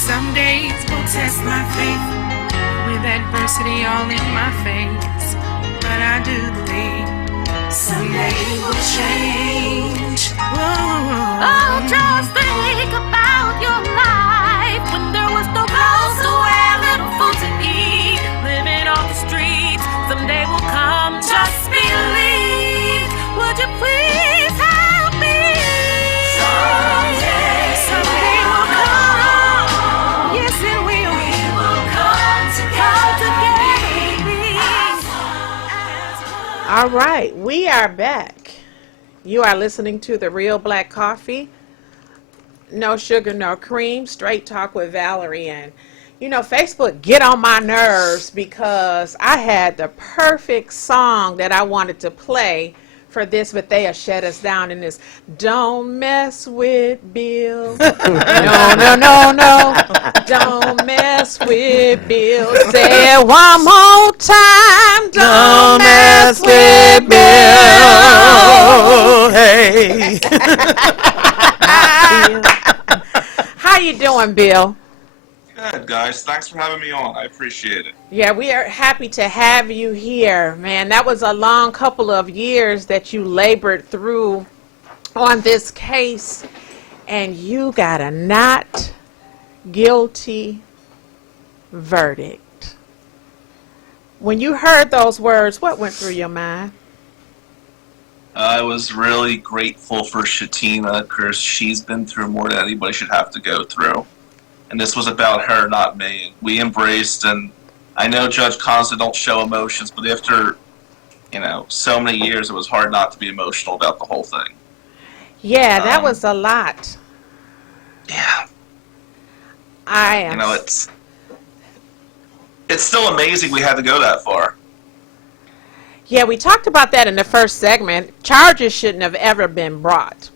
Some days will test my faith with adversity all in my face, but I do believe someday it will change. Oh, just think about your life when there was no clothes to wear, little food to eat, living off the streets. Someday will come, just believe. Would you please help me? someday All right, we are back. You are listening to The Real Black Coffee. No sugar, no cream, straight talk with Valerie. And, you know, Facebook get on my nerves because I had the perfect song that I wanted to play for this, but they have shut us down in this. Don't mess with Bill. No, no, no, no. Don't mess with Bill. Say it one more time. Don't mess with Bill. Hey. How you doing, Bill? Good, guys. Thanks for having me on. I appreciate it. Yeah, we are happy to have you here, man. That was a long couple of years that you labored through on this case, and you got a not guilty verdict. When you heard those words, what went through your mind? I was really grateful for Sha'teina because she's been through more than anybody should have to go through. And this was about her, not me. We embraced, and I know Judge Constant don't show emotions, but after, you know, so many years, it was hard not to be emotional about the whole thing. Yeah, that was a lot. Yeah. I am. You know, it's still amazing we had to go that far. Yeah, we talked about that in the first segment. Charges shouldn't have ever been brought.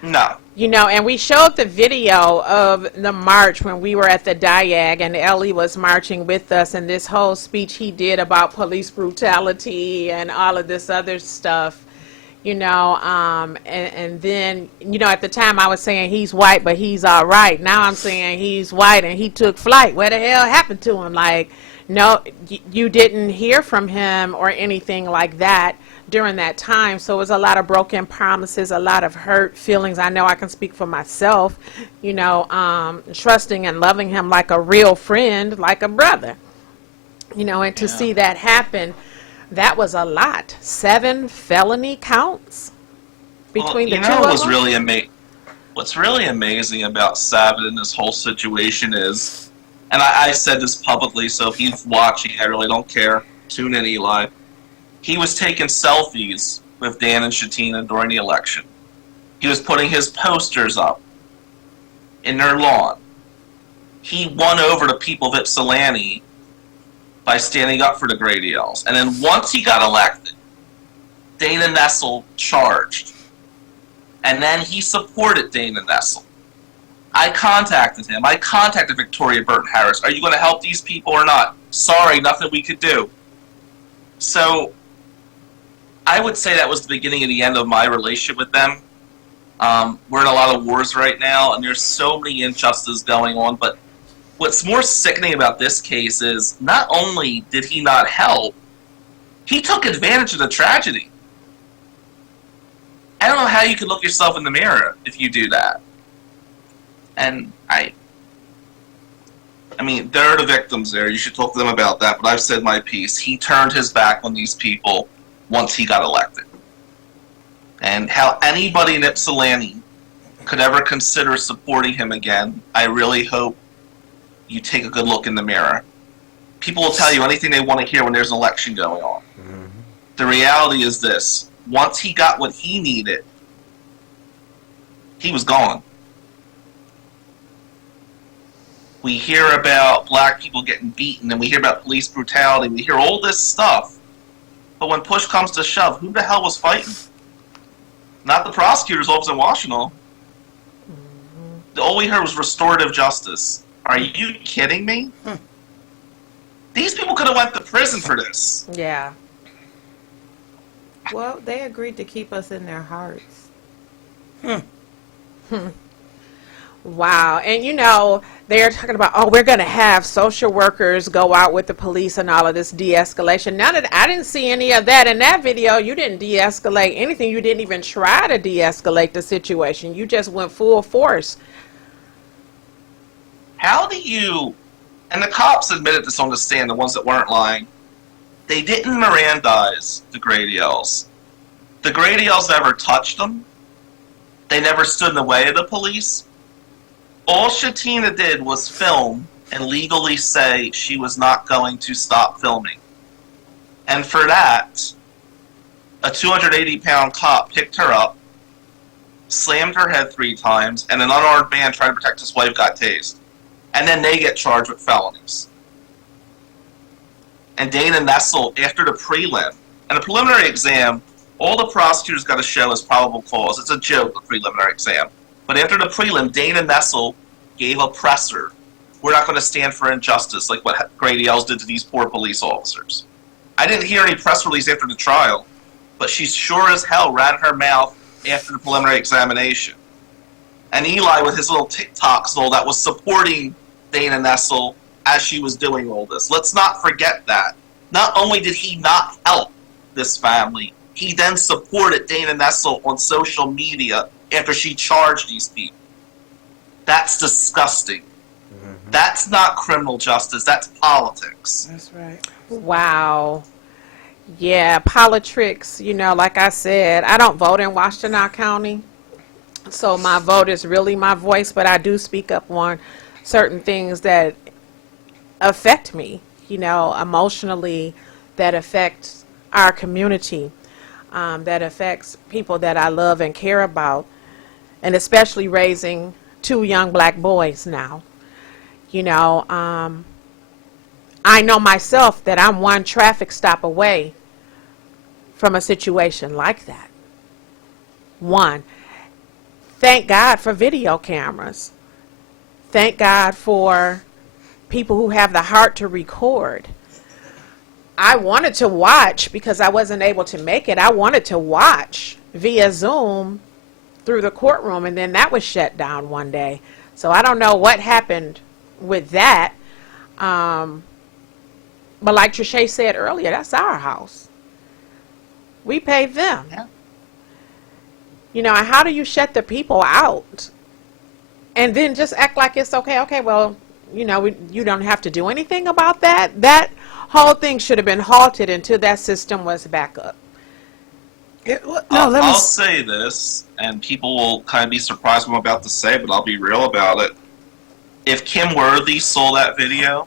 No. You know, and we showed the video of the march when we were at the Diag, and Ellie was marching with us, and this whole speech he did about police brutality and all of this other stuff, you know, and then, you know, at the time I was saying he's white, but he's all right. Now I'm saying he's white and he took flight. What the hell happened to him? Like, no, you didn't hear from him or anything like that during that time. So it was a lot of broken promises, a lot of hurt feelings. I know I can speak for myself, you know, trusting and loving him like a real friend, like a brother, you know, and to see that happen, that was a lot. 7 felony counts between the two of them. What's really amazing about Savit in this whole situation is, and I said this publicly, so if he's watching, I really don't care. Tune in, Eli. He was taking selfies with Dan and Sha'teina during the election. He was putting his posters up in their lawn. He won over the people of Ypsilanti by standing up for the Gradyals. And then once he got elected, Dana Nessel charged. And then he supported Dana Nessel. I contacted him. I contacted Victoria Burton Harris. Are you going to help these people or not? Sorry, nothing we could do. So I would say that was the beginning of the end of my relationship with them. We're in a lot of wars right now, and there's so many injustices going on. But what's more sickening about this case is not only did he not help, he took advantage of the tragedy. I don't know how you can look yourself in the mirror if you do that. And I mean, there are the victims there. You should talk to them about that, but I've said my piece. He turned his back on these people once he got elected. And how anybody in Ypsilanti could ever consider supporting him again, I really hope you take a good look in the mirror. People will tell you anything they want to hear when there's an election going on. Mm-hmm. The reality is this. Once he got what he needed, he was gone. We hear about black people getting beaten, and we hear about police brutality. We hear all this stuff. But when push comes to shove, who the hell was fighting? Not the prosecutor's office in Washtenaw. All we heard was restorative justice. Are you kidding me? These people could have went to prison for this. Yeah. Well, they agreed to keep us in their hearts. Wow. And, you know, they're talking about, oh, we're going to have social workers go out with the police and all of this de-escalation. Now that I didn't see any of that in that video, you didn't de-escalate anything. You didn't even try to de-escalate the situation. You just went full force. How do you, and the cops admitted this on the stand, the ones that weren't lying, they didn't Mirandize the Gradyals. The Gradyals never touched them. They never stood in the way of the police. All Sha'teina did was film and legally say she was not going to stop filming. And for that, a 280-pound cop picked her up, slammed her head 3 times, and an unarmed man trying to protect his wife got tased. And then they get charged with felonies. And Dana Nessel, after the prelim, and the preliminary exam, all the prosecutors got to show is probable cause. It's a joke, the preliminary exam. But after the prelim, Dana Nessel gave a presser. We're not going to stand for injustice like what Grady Ells did to these poor police officers. I didn't hear any press release after the trial, but she sure as hell ran her mouth after the preliminary examination. And Eli, with his little TikToks and all that, was supporting Dana Nessel as she was doing all this. Let's not forget that. Not only did he not help this family, he then supported Dana Nessel on social media after she charged these people. That's disgusting. Mm-hmm. That's not criminal justice. That's politics. That's right. Wow. Yeah, politics, you know, like I said, I don't vote in Washtenaw County, so my vote is really my voice, but I do speak up on certain things that affect me, you know, emotionally, that affects our community, that affects people that I love and care about, and especially raising 2 young black boys now. You know, I know myself that I'm 1 traffic stop away from a situation like that. 1. Thank God for video cameras. Thank God for people who have the heart to record. I wanted to watch because I wasn't able to make it. I wanted to watch via Zoom through the courtroom, and then that was shut down one day. So I don't know what happened with that. But like Trisha said earlier, that's our house. We pay them. Yeah. You know, how do you shut the people out and then just act like it's okay? Okay, well, you know, you don't have to do anything about that. That whole thing should have been halted until that system was back up. I'll say this, and people will kind of be surprised what I'm about to say, but I'll be real about it. If Kim Worthy saw that video,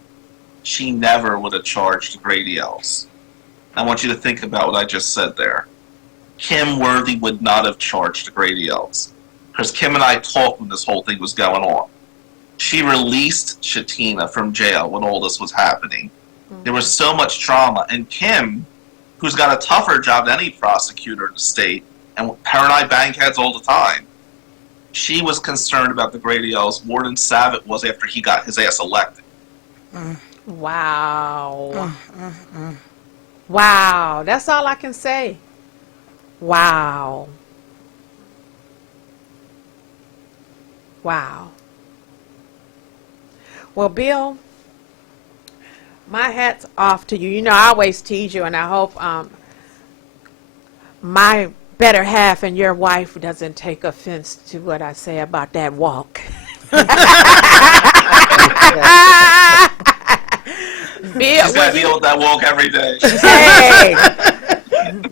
she never would have charged Grady Ells. I want you to think about what I just said there. Kim Worthy would not have charged Grady Ells, because Kim and I talked when this whole thing was going on. She released Sha'teina from jail when all this was happening. Mm-hmm. There was so much trauma, and Kim, who's got a tougher job than any prosecutor in the state, and her and I bang heads all the time, she was concerned about the Grady Ells more than Savitt was after he got his ass elected. Wow. Wow. That's all I can say. Wow. Wow. Well, Bill, my hat's off to you. You know, I always tease you, and I hope my better half and your wife doesn't take offense to what I say about that walk. Bill, she's got to deal with that walk every day. Hey,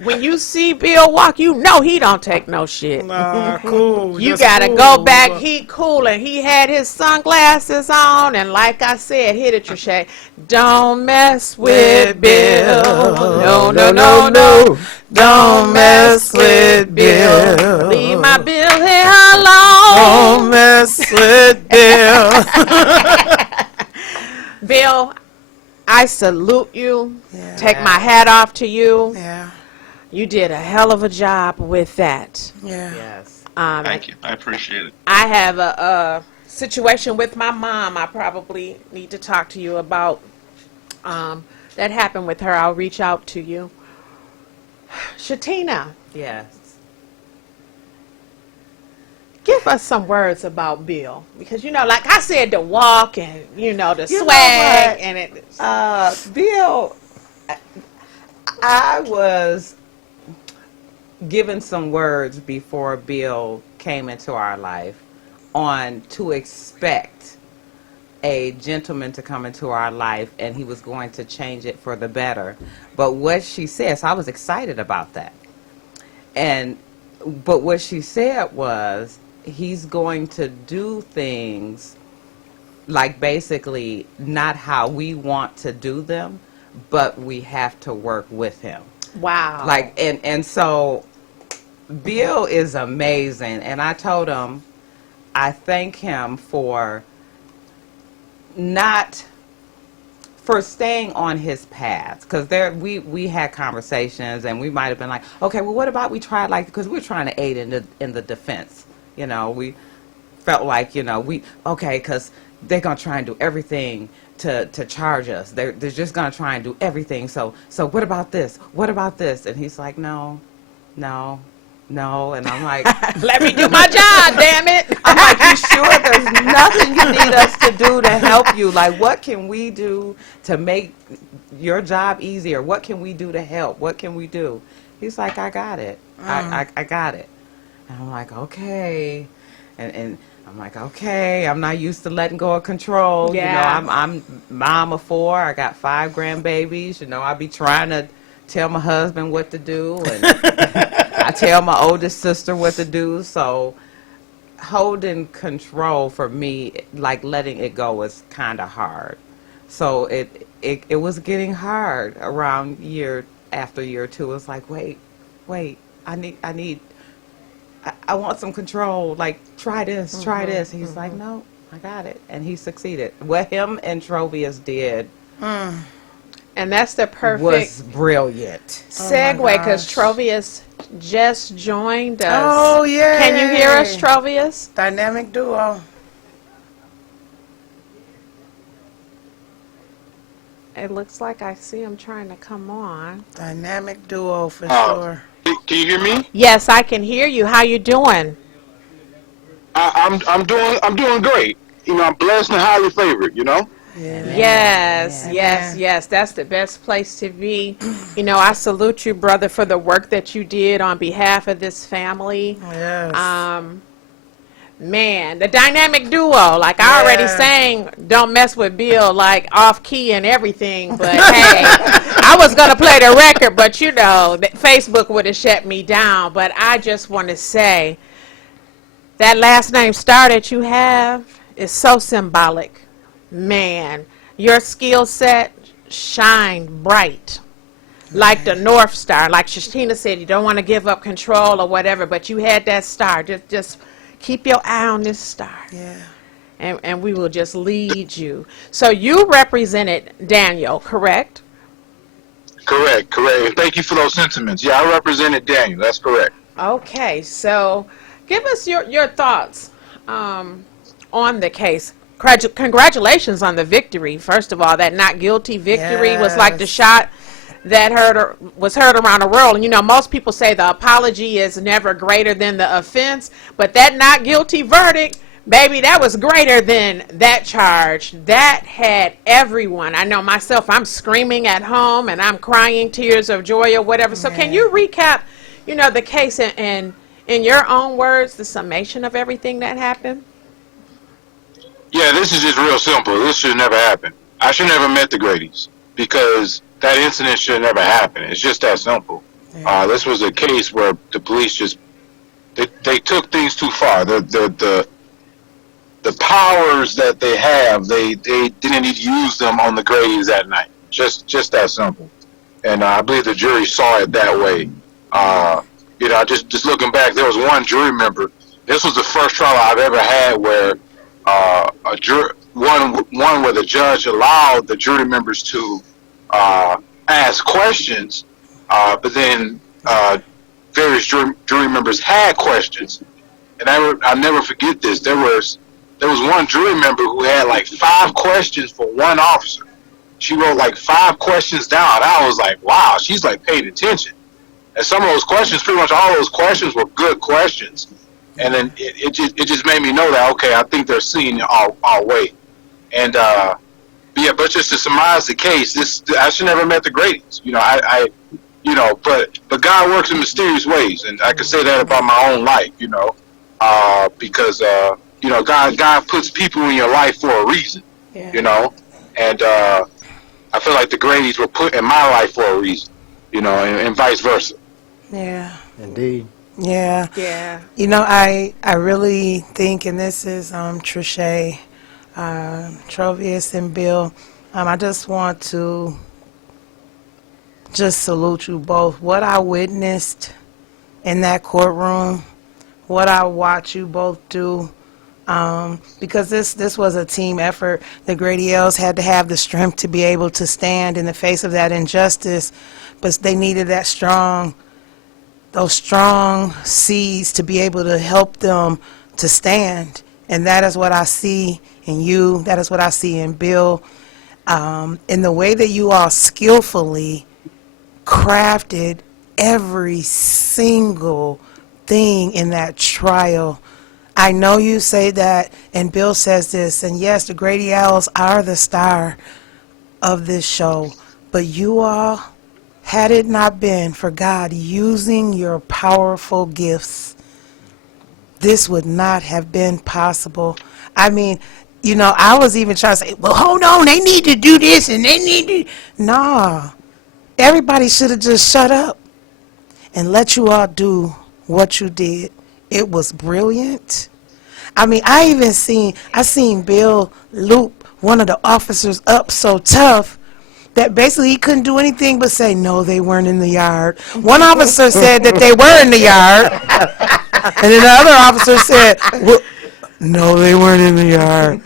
when you see Bill walk, you know he don't take no shit. Nah, cool. You gotta go back. He cool, and he had his sunglasses on, and like I said, hit it, Trisha. Don't mess with Bill. No, no, no, no. Don't mess with Bill. Leave my Bill here alone. Don't mess with Bill. Bill, I salute you. Yeah. Take my hat off to you. Yeah. You did a hell of a job with that. Yeah. Yes. Thank you. I appreciate it. I have a situation with my mom I probably need to talk to you about. That happened with her. I'll reach out to you. Sha'teina. Yes. Give us some words about Bill, because you know, like I said, the walk and you know the You know swag what? and it. Bill, I was given some words before Bill came into our life on to expect a gentleman to come into our life, and he was going to change it for the better. But what she said, so I was excited about that. But what she said was, he's going to do things like basically not how we want to do them, but we have to work with him. Wow. Like, and so Bill is amazing, and I told him I thank him for staying on his path, because we had conversations, and we might have been like, okay, well, what about we try, like, because we're trying to aid in the defense, we felt like, because they're gonna try and do everything to charge us. They're just gonna try and do everything. So what about this? What about this? And he's like, no, and I'm like, let me do my job, damn it. I'm like, you sure there's nothing you need us to do to help you? Like, what can we do to make your job easier? What can we do to help? What can we do? He's like, I got it. I got it. And I'm like, okay. And I'm like, okay, I'm not used to letting go of control. Yeah. I'm mom of 4. I got 5 grandbabies. I be trying to tell my husband what to do, and I tell my oldest sister what to do. So holding control for me, like letting it go, was kind of hard. So it was getting hard around after year 2. It's like, wait, I want some control. Like, try this, try this. He's like, no, I got it. And he succeeded. What him and Trovius did and that's the perfect was brilliant. segue, because Trovius just joined us. Oh, yeah. Can you hear us, Trovius? Dynamic duo. It looks like I see him trying to come on. Dynamic duo for sure. Can you hear me? Yes, I can hear you. How you doing? I'm doing great. I'm blessed and highly favored. Yes. That's the best place to be. I salute you, brother, for the work that you did on behalf of this family. Yes. Man, the dynamic duo. Like, I already sang Don't Mess with Bill, like, off key and everything. But, hey, I was going to play the record, but, Facebook would have shut me down. But I just want to say that last name Star that you have is so symbolic. Man, your skill set shined bright. Like the North Star. Like Sha'teina said, you don't want to give up control or whatever, but you had that star. Just keep your eye on this star. Yeah. And we will just lead you. So you represented Daniyal, correct? Correct. Thank you for those sentiments. Yeah, I represented Daniyal. That's correct. Okay, so give us your thoughts on the case. Congratulations on the victory. First of all, that not guilty victory was like the shot that was heard around the world. And most people say the apology is never greater than the offense, but that not guilty verdict, baby, that was greater than that charge. That had everyone. I know myself, I'm screaming at home and I'm crying tears of joy or whatever. So can you recap, the case in your own words, the summation of everything that happened? Yeah, this is just real simple. This should never happen. I should never met the Gradys, because that incident should never happen. It's just that simple. This was a case where the police they took things too far. The powers that they have, they didn't need to use them on the Gradys that night. Just that simple. And I believe the jury saw it that way. Just looking back, there was one jury member. This was the first trial I've ever had where one where the judge allowed the jury members to ask questions, but then various jury members had questions, and I'll never forget this. There was one jury member who had like 5 questions for one officer. She wrote like 5 questions down. I was like, wow, she's like paying attention. And some of those questions, pretty much all those questions, were good questions. And then it just made me know that, okay, I think they're seeing our way. And but just to surmise the case, I should never met the Gradys. But God works in mysterious ways, and I can say that about my own life. Because God puts people in your life for a reason. Yeah. And I feel like the Gradys were put in my life for a reason. And vice versa. Yeah. Indeed. Yeah. Yeah. I really think, and this is Trisha, Trovius, and Bill, I just want to just salute you both. What I witnessed in that courtroom, what I watched you both do, because this was a team effort. The Gradyells had to have the strength to be able to stand in the face of that injustice, but they needed those strong seeds to be able to help them to stand. And that is what I see in you. That is what I see in Bill. In the way that you all skillfully crafted every single thing in that trial. I know you say that, and Bill says this, and yes, the Gradyells are the star of this show, but you all, had it not been for God using your powerful gifts, this would not have been possible. I mean, you know, I was even trying to say, well, hold on, they need to do this and they need to. Nah, everybody should have just shut up and let you all do what you did. It was brilliant. I mean, I seen Bill loop one of the officers up so tough that basically he couldn't do anything but say, no, they weren't in the yard. One officer said that they were in the yard, and then the other officer said, well, no, they weren't in the yard.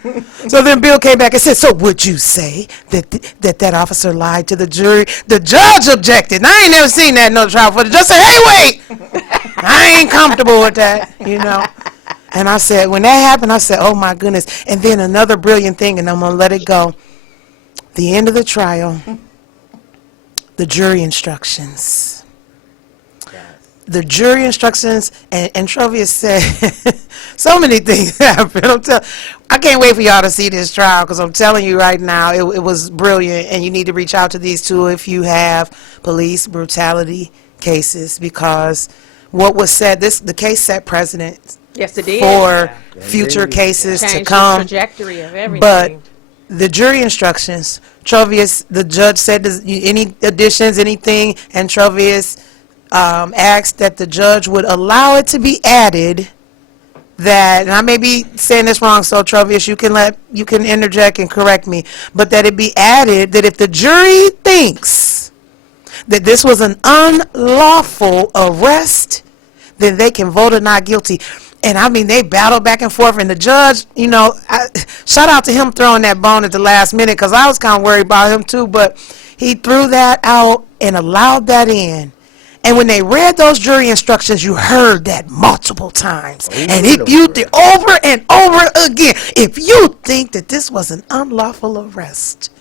So then Bill came back and said, so would you say that officer lied to the jury? The judge objected. And I ain't never seen that in no trial footage. Just said, hey, wait, I ain't comfortable with that, you know. And I said, when that happened, I said, oh, my goodness. And then another brilliant thing, and I'm going to let it go. The end of the trial, the jury instructions. The jury instructions, and Trovius said so many things happened. I can't wait for y'all to see this trial, because I'm telling you right now, it was brilliant, and you need to reach out to these two if you have police brutality cases, because what was said, the case set precedent. Yes, it did. For future cases to come. The trajectory of everything. But the jury instructions, Trovius, the judge said, any additions, anything, and Trovius asked that the judge would allow it to be added that, and I may be saying this wrong, so Trovius, you can interject and correct me, but that it be added that if the jury thinks that this was an unlawful arrest, then they can vote a not guilty. And I mean, they battled back and forth, and the judge, you know, shout out to him throwing that bone at the last minute, because I was kind of worried about him too, but he threw that out and allowed that in. And when they read those jury instructions, you heard that multiple times. And if you did over and over again, if you think that this was an unlawful arrest.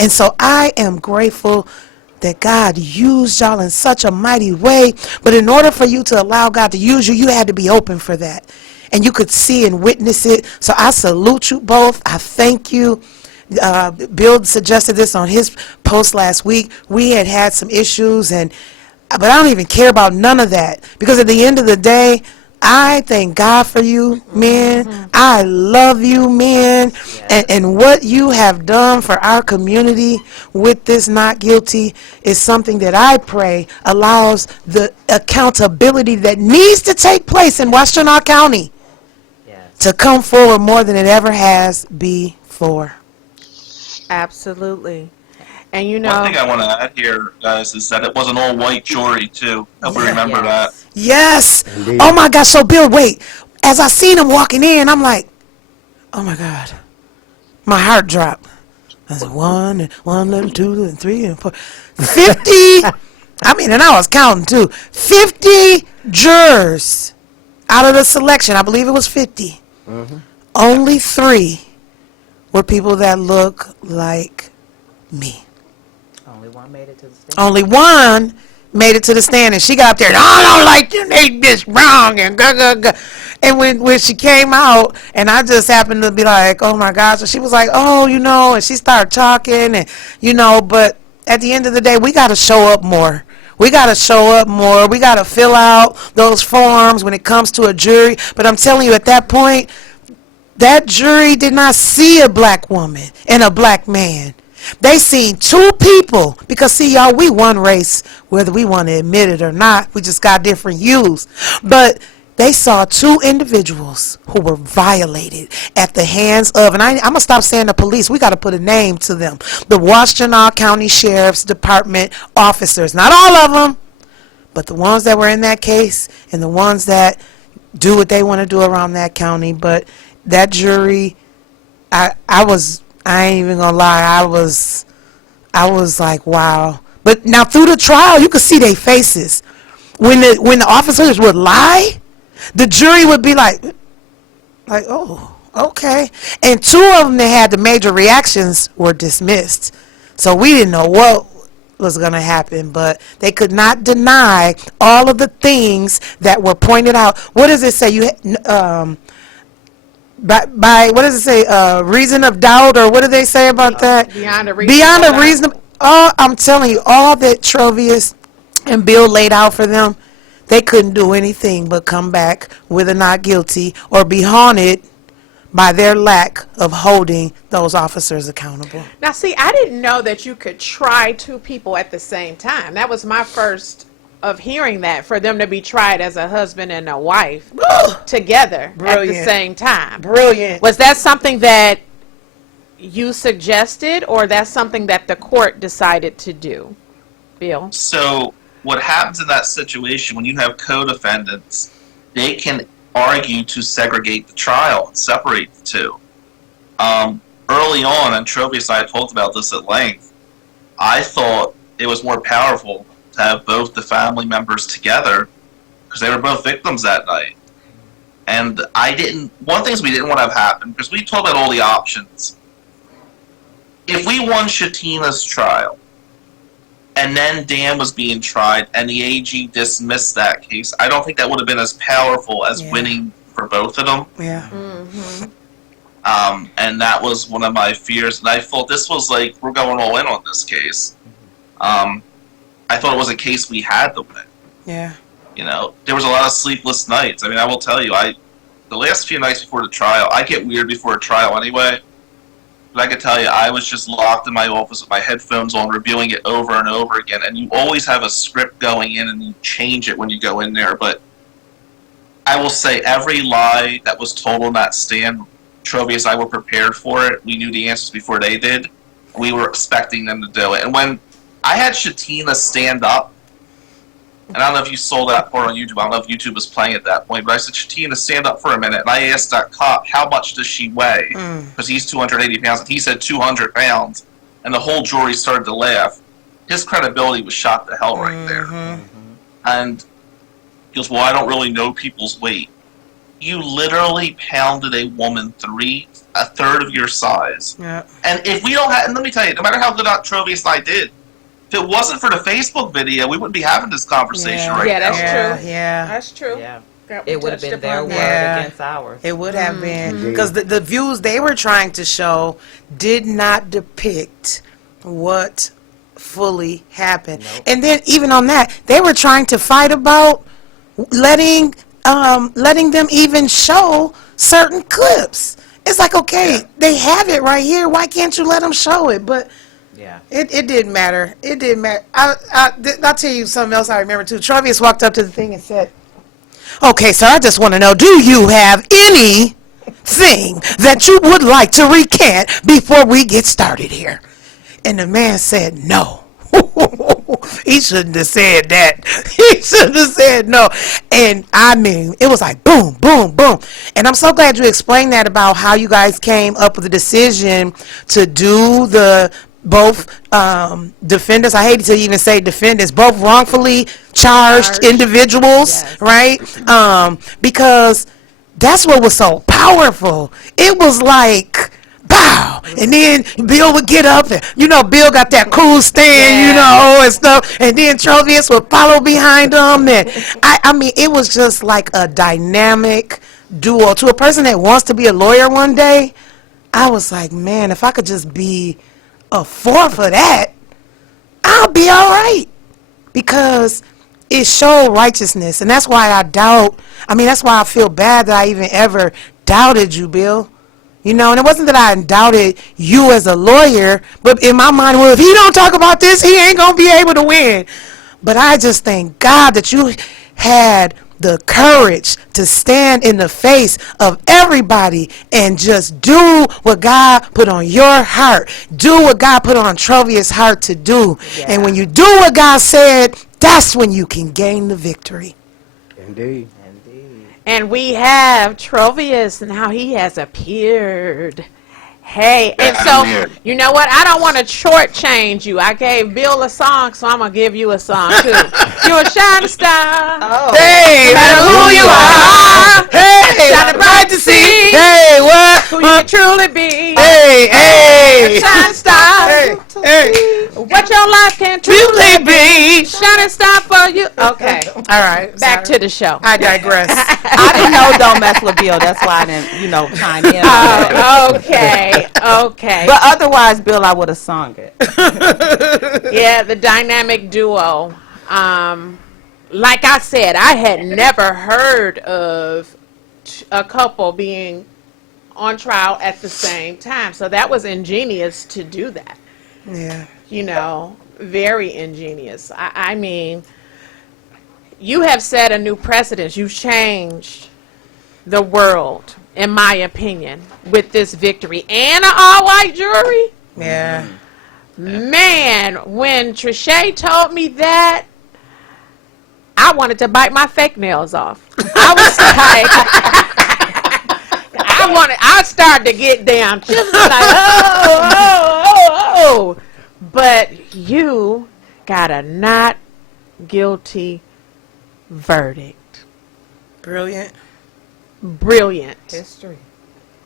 And so I am grateful that God used y'all in such a mighty way. But in order for you to allow God to use you, you had to be open for that. And you could see and witness it. So I salute you both. I thank you. Bill suggested this on his post last week. We had some issues, but I don't even care about none of that. Because at the end of the day, I thank God for you, men. Mm-hmm. I love you, men. Yes. And what you have done for our community with this not guilty is something that I pray allows the accountability that needs to take place in Washtenaw County to come forward more than it ever has before. Absolutely. And you know, one thing I want to add here, guys, is that it was an all-white jury too. Hope we remember that. Yes. Indeed. Oh my gosh. So Bill, wait. As I seen him walking in, I'm like, oh my God. My heart dropped. I said, 1, 2, and 3, and 4. 50. I mean, and I was counting too. 50 jurors out of the selection. I believe it was 50. Mm-hmm. Only 3 were people that look like me. Only one made it to the stand. Only one made it to the stand, and she got up there, and I don't like them, they just wrong, and And when she came out, and I just happened to be like, oh my gosh, and she was like, oh, you know, and she started talking, and, you know, but at the end of the day, we got to show up more. We got to show up more. We got to fill out those forms when it comes to a jury. But I'm telling you, at that point, that jury did not see a black woman and a black man. They seen 2 people, because see y'all, we one race, whether we want to admit it or not. We just got different hues. But They saw two individuals who were violated at the hands of, and I'm going to stop saying the police. We got to put a name to them. The Washtenaw County Sheriff's Department officers. Not all of them, but the ones that were in that case and the ones that do what they want to do around that county. But that jury, I ain't even going to lie, I was like, wow. But now through the trial, you could see their faces. When the officers would lie, the jury would be like, oh, okay. And two of them that had the major reactions were dismissed. So we didn't know what was going to happen, but they could not deny all of the things that were pointed out. What does it say? By what does it say? Reason of doubt, or what do they say about that? Beyond a reason. Oh, I'm telling you, all that Trovius and Bill laid out for them, they couldn't do anything but come back with a not guilty or be haunted by their lack of holding those officers accountable. Now, see, I didn't know that you could try two people at the same time. That was my first of hearing that, for them to be tried as a husband and a wife together at the same time. Brilliant. Was that something that you suggested, or that's something that the court decided to do, Bill? So what happens in that situation when you have co-defendants, they can argue to segregate the trial and separate the two. Early on, and Trovius and I talked about this at length, I thought it was more powerful to have both the family members together because they were both victims that night. And one thing we didn't want to have happen, because we talked about all the options. If we won Sha'teina's trial, and then Dan was being tried, and the AG dismissed that case, I don't think that would have been as powerful as winning for both of them. Yeah. And that was one of my fears, and I thought this was like, we're going all in on this case. I thought it was a case we had to win. Yeah. You know, there was a lot of sleepless nights. I mean, I will tell you, the last few nights before the trial, I get weird before a trial anyway. But I can tell you, I was just locked in my office with my headphones on, reviewing it over and over again. And you always have a script going in, and you change it when you go in there. But I will say, every lie that was told on that stand, Trovius and I were prepared for it. We knew the answers before they did. We were expecting them to do it. And when I had Sha'teina stand up, and I don't know if you saw that part on YouTube. I don't know if YouTube was playing at that point, but I said, Sha'teina, stand up for a minute. And I asked that cop, how much does she weigh? Because he's 280 pounds, and he said 200 pounds. And the whole jury started to laugh. His credibility was shot to hell right there. And he goes, well, I don't really know people's weight. You literally pounded a woman a third of your size. Yeah. And if we don't have, and let me tell you, no matter how good Trovius and I did, if it wasn't for the Facebook video, we wouldn't be having this conversation right now. Yeah, that's true. Yeah. That's true. Yeah. That It we would have touched been their upon word that. against ours. It would have been. Because the views they were trying to show did not depict what fully happened. And then even on that, they were trying to fight about letting them even show certain clips. It's like, okay, they have it right here. Why can't you let them show it? But it didn't matter. It didn't matter. I'll tell you something else I remember too. Trovius walked up to the thing and said, okay, sir, I just want to know, do you have anything that you would like to recant before we get started here? And the man said no. He shouldn't have said that. He shouldn't have said no. And I mean, it was like boom, boom, boom. And I'm so glad you explained that about how you guys came up with the decision to do both defendants, I hate to even say defendants, both wrongfully charged individuals, right? Because that's what was so powerful. It was like, bow, and then Bill would get up, and Bill got that cool stand, and stuff, and then Trovius would follow behind him, and I mean, it was just like a dynamic duo. To a person that wants to be a lawyer one day, I was like, man, if I could just be a fourth of that, I'll be all right, because it showed righteousness. And that's why that's why I feel bad that I even ever doubted you, Bill. And it wasn't that I doubted you as a lawyer, but in my mind, well, if he don't talk about this, he ain't gonna be able to win. But I just thank God that you had the courage to stand in the face of everybody and just do what God put on your heart. Do what God put on Trovia's heart to do. And when you do what God said, that's when you can gain the victory. Indeed. And we have Trovius now. He has appeared. Hey, and so, you know what? I don't want to shortchange you. I gave Bill a song, so I'm going to give you a song, too. You're a shining star. Oh. Hey, no matter who you are. Hey, shining bright to see. Hey, what? Who you can truly be. Hey, hey. A shining star. Hey, hey. What your life can truly be. Shining star for you. Okay. All right. Back to the show. I digress. I didn't know Don't Mess with Bill. That's why I didn't, chime in. Oh, okay. Okay. But otherwise, Bill, I would have sung it. Yeah, the dynamic duo. Like I said, I had never heard of a couple being on trial at the same time. So that was ingenious to do that. Yeah. Very ingenious. I mean, you have set a new precedent. You've changed the world, in my opinion, with this victory and an all-white jury. Yeah. Man, when Trisha told me that, I wanted to bite my fake nails off. I was like, I started to get down. Just like, oh. But you got a not guilty verdict. Brilliant. History.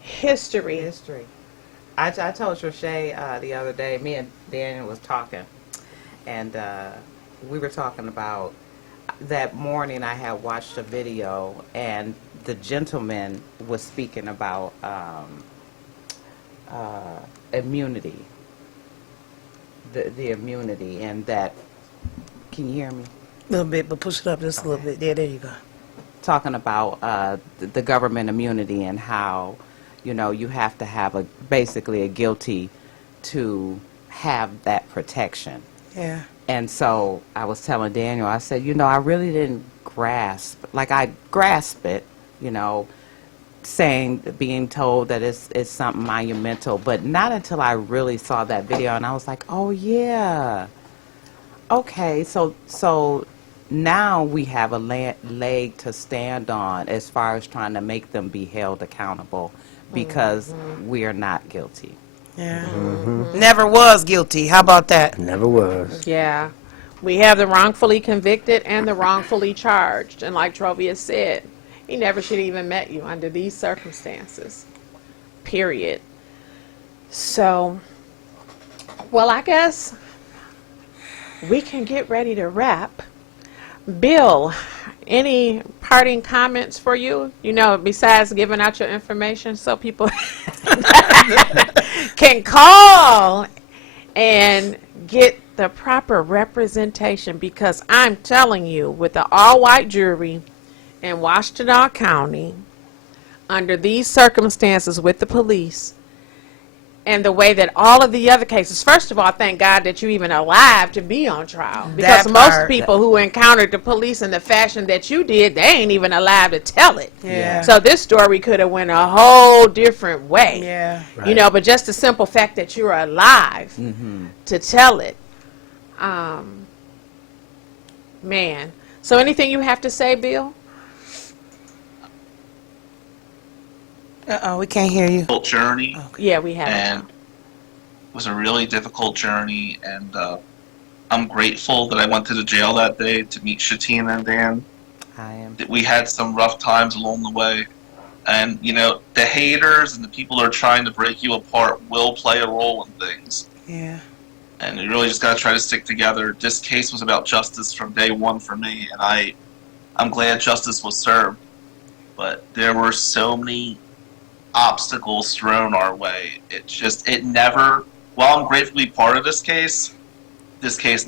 History. I told Trisha the other day, me and Daniel was talking, and we were talking about that morning I had watched a video, and the gentleman was speaking about immunity. The immunity, and that, can you hear me? A little bit, but push it up just a little bit. There you go. Talking about the government immunity and how, you have to have basically a guilty to have that protection. Yeah. And so I was telling Daniel, I said, I really didn't grasp, like I grasp it, being told that it's something monumental, but not until I really saw that video, and I was like, oh yeah, okay, so now we have a leg to stand on as far as trying to make them be held accountable, because we are not guilty. Yeah. Never was guilty. How about that? Never was. Yeah. We have the wrongfully convicted and the wrongfully charged. And like Trovia said, he never should have even met you under these circumstances. Period. So, well, I guess we can get ready to wrap. Bill, any parting comments for you? Besides giving out your information so people can call and get the proper representation, because I'm telling you, with the all-white jury in Washtenaw County, under these circumstances with the police, and the way that all of the other cases, first of all, thank God that you're even alive to be on trial. Because most people who encountered the police in the fashion that you did, they ain't even alive to tell it. Yeah. So this story could have went a whole different way. Yeah. Right. But just the simple fact that you're alive to tell it. Man. So anything you have to say, Bill? We can't hear you. Difficult journey. Yeah, we have. And it was a really difficult journey, and I'm grateful that I went to the jail that day to meet Sha'teina and Dan. I am. That we had some rough times along the way, and the haters and the people that are trying to break you apart will play a role in things. Yeah. And you really just got to try to stick together. This case was about justice from day one for me, and I'm glad justice was served. But there were so many obstacles thrown our way. It never, while I'm grateful to be part of this case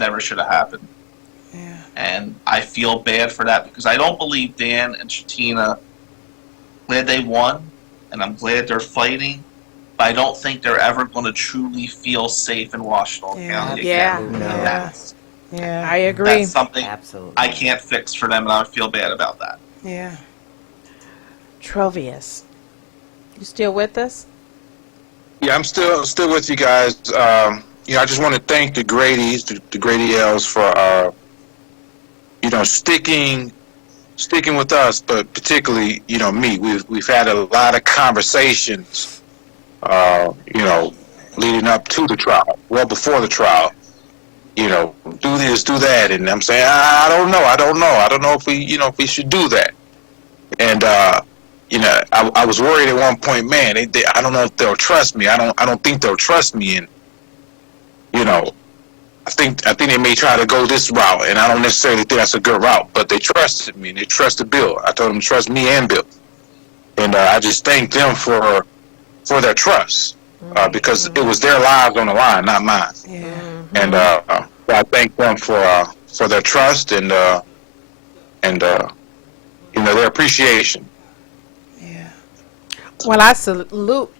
never should have happened. Yeah. And I feel bad for that, because I don't believe Dan and Sha'teina, glad they won, and I'm glad they're fighting, but I don't think they're ever going to truly feel safe in Washtenaw County again. Yeah. I agree. That's something I can't fix for them, and I feel bad about that. Yeah. Trovius, you still with us? Yeah, I'm still with you guys. I just want to thank the Gradys, the Grady L's for sticking with us, but particularly me. We've had a lot of conversations, leading up to the trial, well before the trial. Do this, do that, and I'm saying I don't know if we should do that. And I was worried at one point, man. I don't know if they'll trust me. I don't think they'll trust me, and I think they may try to go this route, and I don't necessarily think that's a good route. But they trusted me, and they trusted Bill. I told them to trust me and Bill, and I just thank them for their trust, because it was their lives on the line, not mine. Yeah. And I thank them for their trust and their appreciation. Well, I salute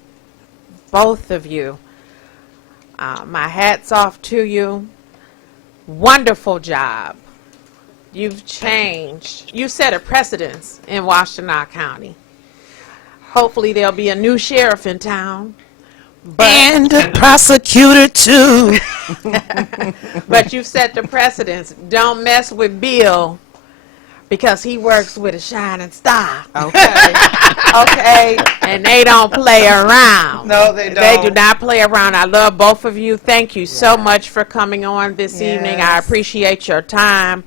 both of you. My hat's off to you. Wonderful job. You've changed. You set a precedence in Washtenaw County. Hopefully there'll be a new sheriff in town. And a prosecutor too. But you've set the precedence. Don't mess with Bill, because he works with a shining star. Okay. Okay. And they don't play around. No, they don't. They do not play around. I love both of you. Thank you so much for coming on this evening. I appreciate your time.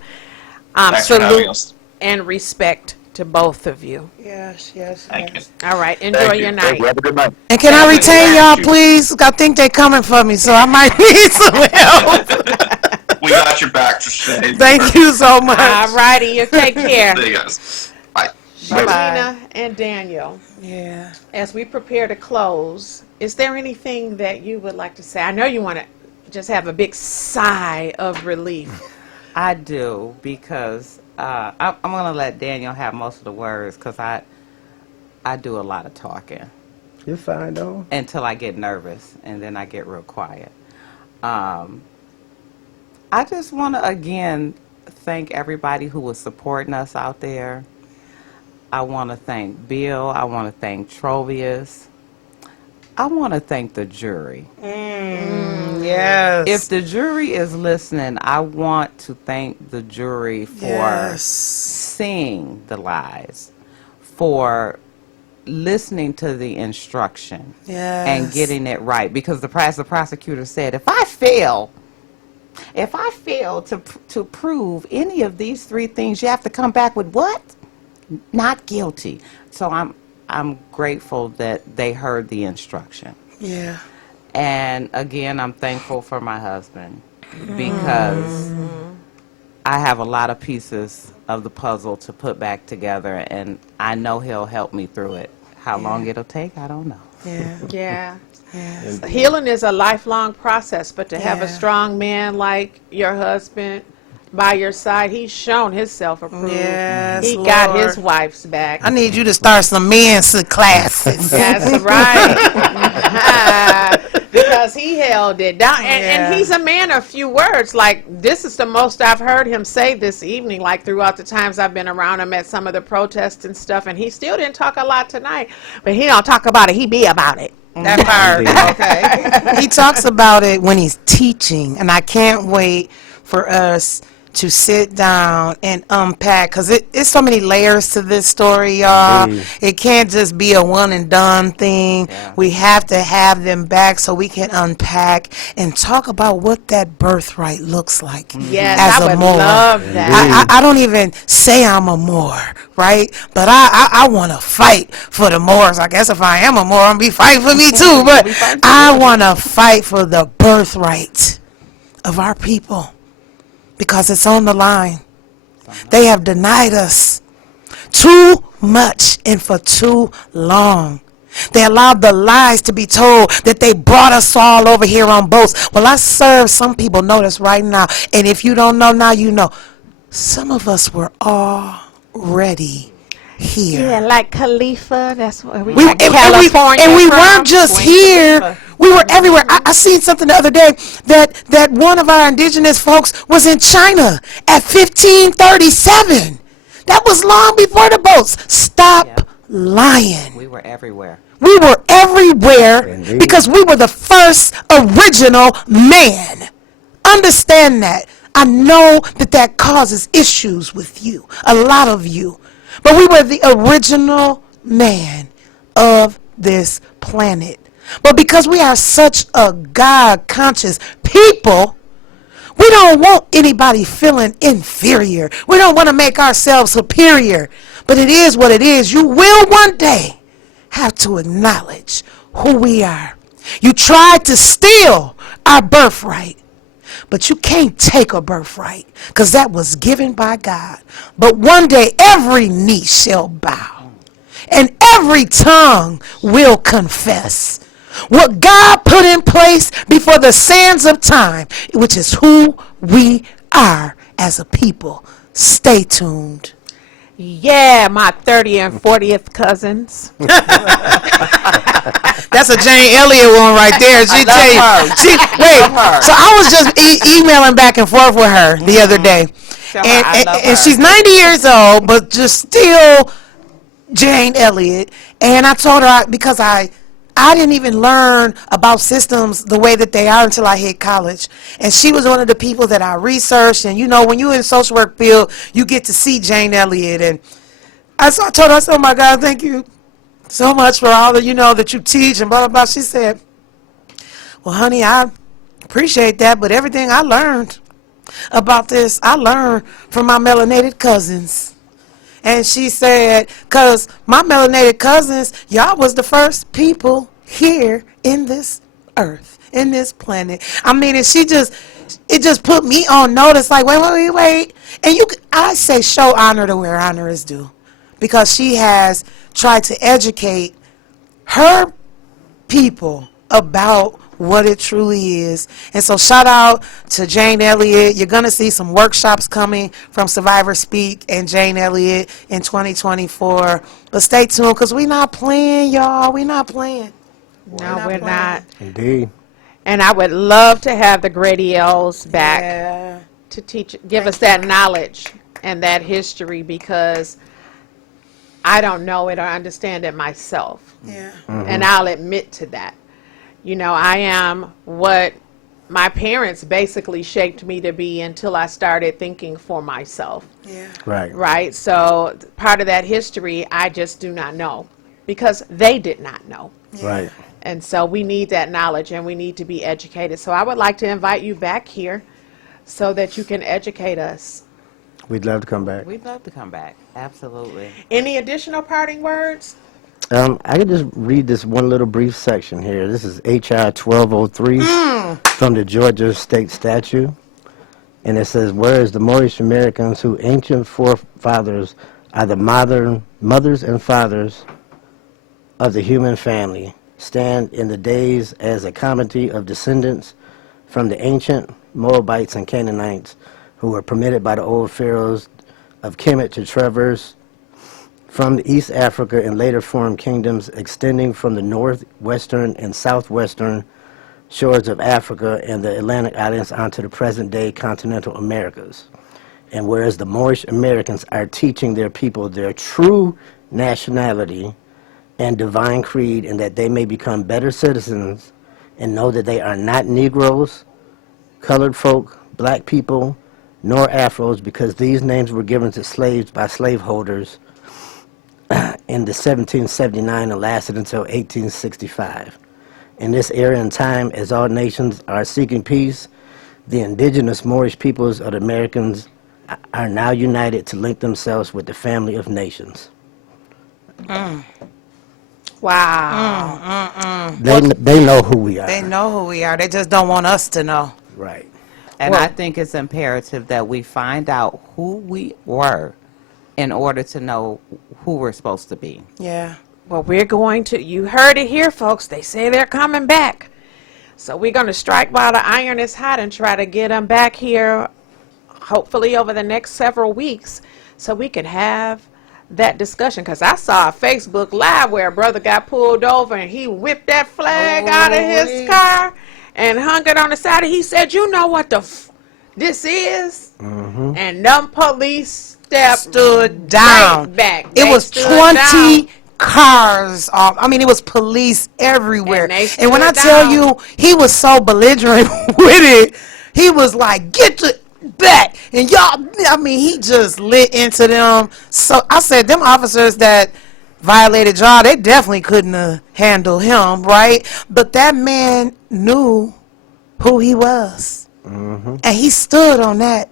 Thanks for having Salute us. and respect to both of you. Yes. Thank you. All right. Enjoy your night. Have a good night. And can I retain y'all, please? I think they're coming for me, so I might need some help. We got your back, Shane. Thank you so much. All righty. You take care. See you guys. Bye. Sha'teina and Daniyal, Yeah. as we prepare to close, is there anything that you would like to say? I know you want to just have a big sigh of relief. I do, because I'm going to let Daniel have most of the words, because I do a lot of talking You're fine, though. until I get nervous, and then I get real quiet. I just want to, again, thank everybody who was supporting us out there. I want to thank Bill. I want to thank Trovius. I want to thank the jury. Yes. If the jury is listening, I want to thank the jury for seeing the lies, for listening to the instruction, and getting it right. Because the prosecutor said, if I fail to prove any of these three things, you have to come back with what? Not guilty. So I'm grateful that they heard the instruction. Yeah. And again, I'm thankful for my husband, because I have a lot of pieces of the puzzle to put back together, and I know he'll help me through it. How long it'll take, I don't know. Yeah. Healing is a lifelong process, but to have a strong man like your husband by your side, he's shown his self-approval. Yes, he got Lord. his wife's back. I need you to start some men's classes. That's right. Because he held it down. And he's a man of few words. Like, this is the most I've heard him say this evening, like throughout the times I've been around him at some of the protests and stuff. And he still didn't talk a lot tonight. But he don't talk about it. He be about it. That part. Okay. He talks about it when he's teaching. And I can't wait for us to sit down and unpack, because it's so many layers to this story, y'all. It can't just be a one and done thing. We have to have them back so we can unpack and talk about what that birthright looks like. Yes, as I a would Moor. love that. I don't even say I'm a Moor, right? But I want to fight for the Moors. I guess if I am a Moor, I'm be fighting for me too. But I want to fight for the birthright of our people, because it's on the line. They have denied us too much and for too long. They allowed the lies to be told that they brought us all over here on boats. Well, I serve some people know this right now. And if you don't know now, you know. Some of us were already here. Yeah, like Khalifa. That's where we And we weren't just here. We were everywhere. I seen something the other day that one of our indigenous folks was in China at 1537. That was long before the boats. Stop lying. We were everywhere. We were everywhere Indeed. because we were the first original man. Understand that. I know that that causes issues with you, a lot of you. But we were the original man of this planet. But because we are such a God-conscious people, we don't want anybody feeling inferior. We don't want to make ourselves superior. But it is what it is. You will one day have to acknowledge who we are. You tried to steal our birthright, but you can't take a birthright because that was given by God. But one day every knee shall bow and every tongue will confess what God put in place before the sands of time, which is who we are as a people. Stay tuned. Yeah, my 30 and 40th cousins. That's a Jane Elliott one right there. She tell you. So I was just emailing back and forth with her the other day, and she's 90 years old, but just still Jane Elliott. And I told her because I didn't even learn about systems the way that they are until I hit college. And she was one of the people that I researched. And, you know, when you're in social work field, you get to see Jane Elliott. And I told her, I said, oh, my God, thank you so much for all that, you know, that you teach and blah, blah, blah. She said, well, honey, I appreciate that. But everything I learned about this, I learned from my melanated cousins. And she said, because my melanated cousins, y'all was the first people here in this earth, in this planet. I mean, and it just put me on notice, like, wait. And I say show honor to where honor is due. Because she has tried to educate her people about what it truly is. And so shout out to Jane Elliott. You're going to see some workshops coming from Survivor Speak and Jane Elliott in 2024. But stay tuned because we're not playing, y'all. We're not playing. No, we're not. Indeed. And I would love to have the Gradyels back to teach, give us that knowledge and that history because I don't know it or understand it myself. Yeah. And I'll admit to that. You know, I am what my parents basically shaped me to be until I started thinking for myself. Yeah. Right. Right. So part of that history, I just do not know because they did not know. Yeah. Right. And so we need that knowledge and we need to be educated. So I would like to invite you back here so that you can educate us. We'd love to come back. We'd love to come back. Absolutely. Any additional parting words? I could just read this one little brief section here. This is H.R. 1203 from the Georgia State Statute. And it says, whereas the Moorish Americans whose ancient forefathers are the mothers and fathers of the human family, stand in the days as a comity of descendants from the ancient Moabites and Canaanites who were permitted by the old pharaohs of Kemet to traverse from the East Africa and later formed kingdoms extending from the northwestern and southwestern shores of Africa and the Atlantic Islands onto the present-day continental Americas. And whereas the Moorish Americans are teaching their people their true nationality and divine creed, and that they may become better citizens and know that they are not Negroes, colored folk, black people, nor Afros, because these names were given to slaves by slaveholders in the 1779 and lasted until 1865. In this era and time, as all nations are seeking peace, the indigenous Moorish peoples of the Americans are now united to link themselves with the family of nations. Wow. They know who we are. They know who we are. They just don't want us to know. Right. And I think it's imperative that we find out who we were in order to know who we're supposed to be. Yeah. Well, we're going to, you heard it here, folks. They say they're coming back. So we're going to strike while the iron is hot and try to get them back here, hopefully over the next several weeks, so we can have that discussion. Because I saw a Facebook Live where a brother got pulled over and he whipped that flag out of his car and hung it on the side. And he said, you know what this is? And them police stood down. Right back. It They was stood 20 down. cars off. I mean, it was police everywhere. And they And when I stood tell down. you, he was so belligerent with it. He was like, "Get to back!" And y'all, I mean, he just lit into them. So I said, them officers that violated y'all, they definitely couldn't have handled him, right? But that man knew who he was, and he stood on that.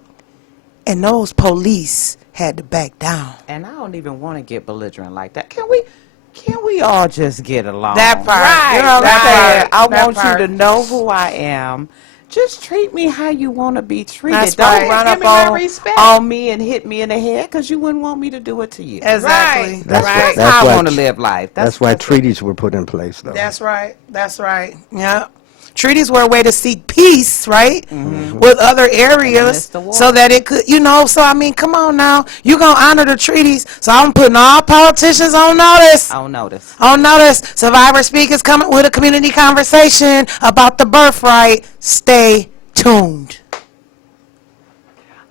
And those police had to back down. And I don't even want to get belligerent like that. Can we all just get along? That part. Right. You know what I'm saying? I That want part. you to know who I am. Just treat me how you want to be treated. That's Don't right. run Give up me my respect. on me and hit me in the head because you wouldn't want me to do it to you. Exactly. That's how I want to live life. That's why treaties were put in place, though. That's right. That's right. Yeah. Treaties were a way to seek peace, right? With other areas so that it could, so I mean, come on now. You're going to honor the treaties. So I'm putting all politicians on notice. On notice. On notice. Survivor Speak is coming with a community conversation about the birthright. Stay tuned.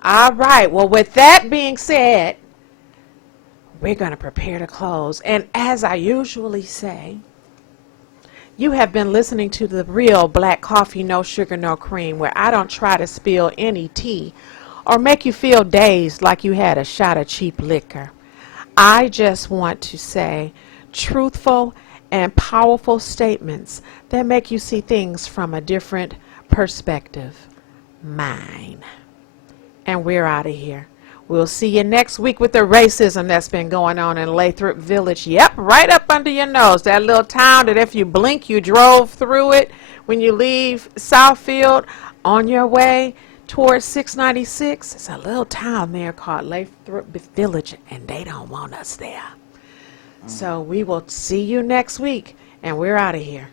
All right. Well, with that being said, we're going to prepare to close. And as I usually say, you have been listening to the real Black Coffee, No Sugar, No Cream, where I don't try to spill any tea or make you feel dazed like you had a shot of cheap liquor. I just want to say truthful and powerful statements that make you see things from a different perspective. Mine. And we're out of here. We'll see you next week with the racism that's been going on in Lathrop Village. Yep, right up under your nose. That little town that if you blink, you drove through it when you leave Southfield on your way towards 696. It's a little town there called Lathrop Village, and they don't want us there. So we will see you next week, and we're out of here.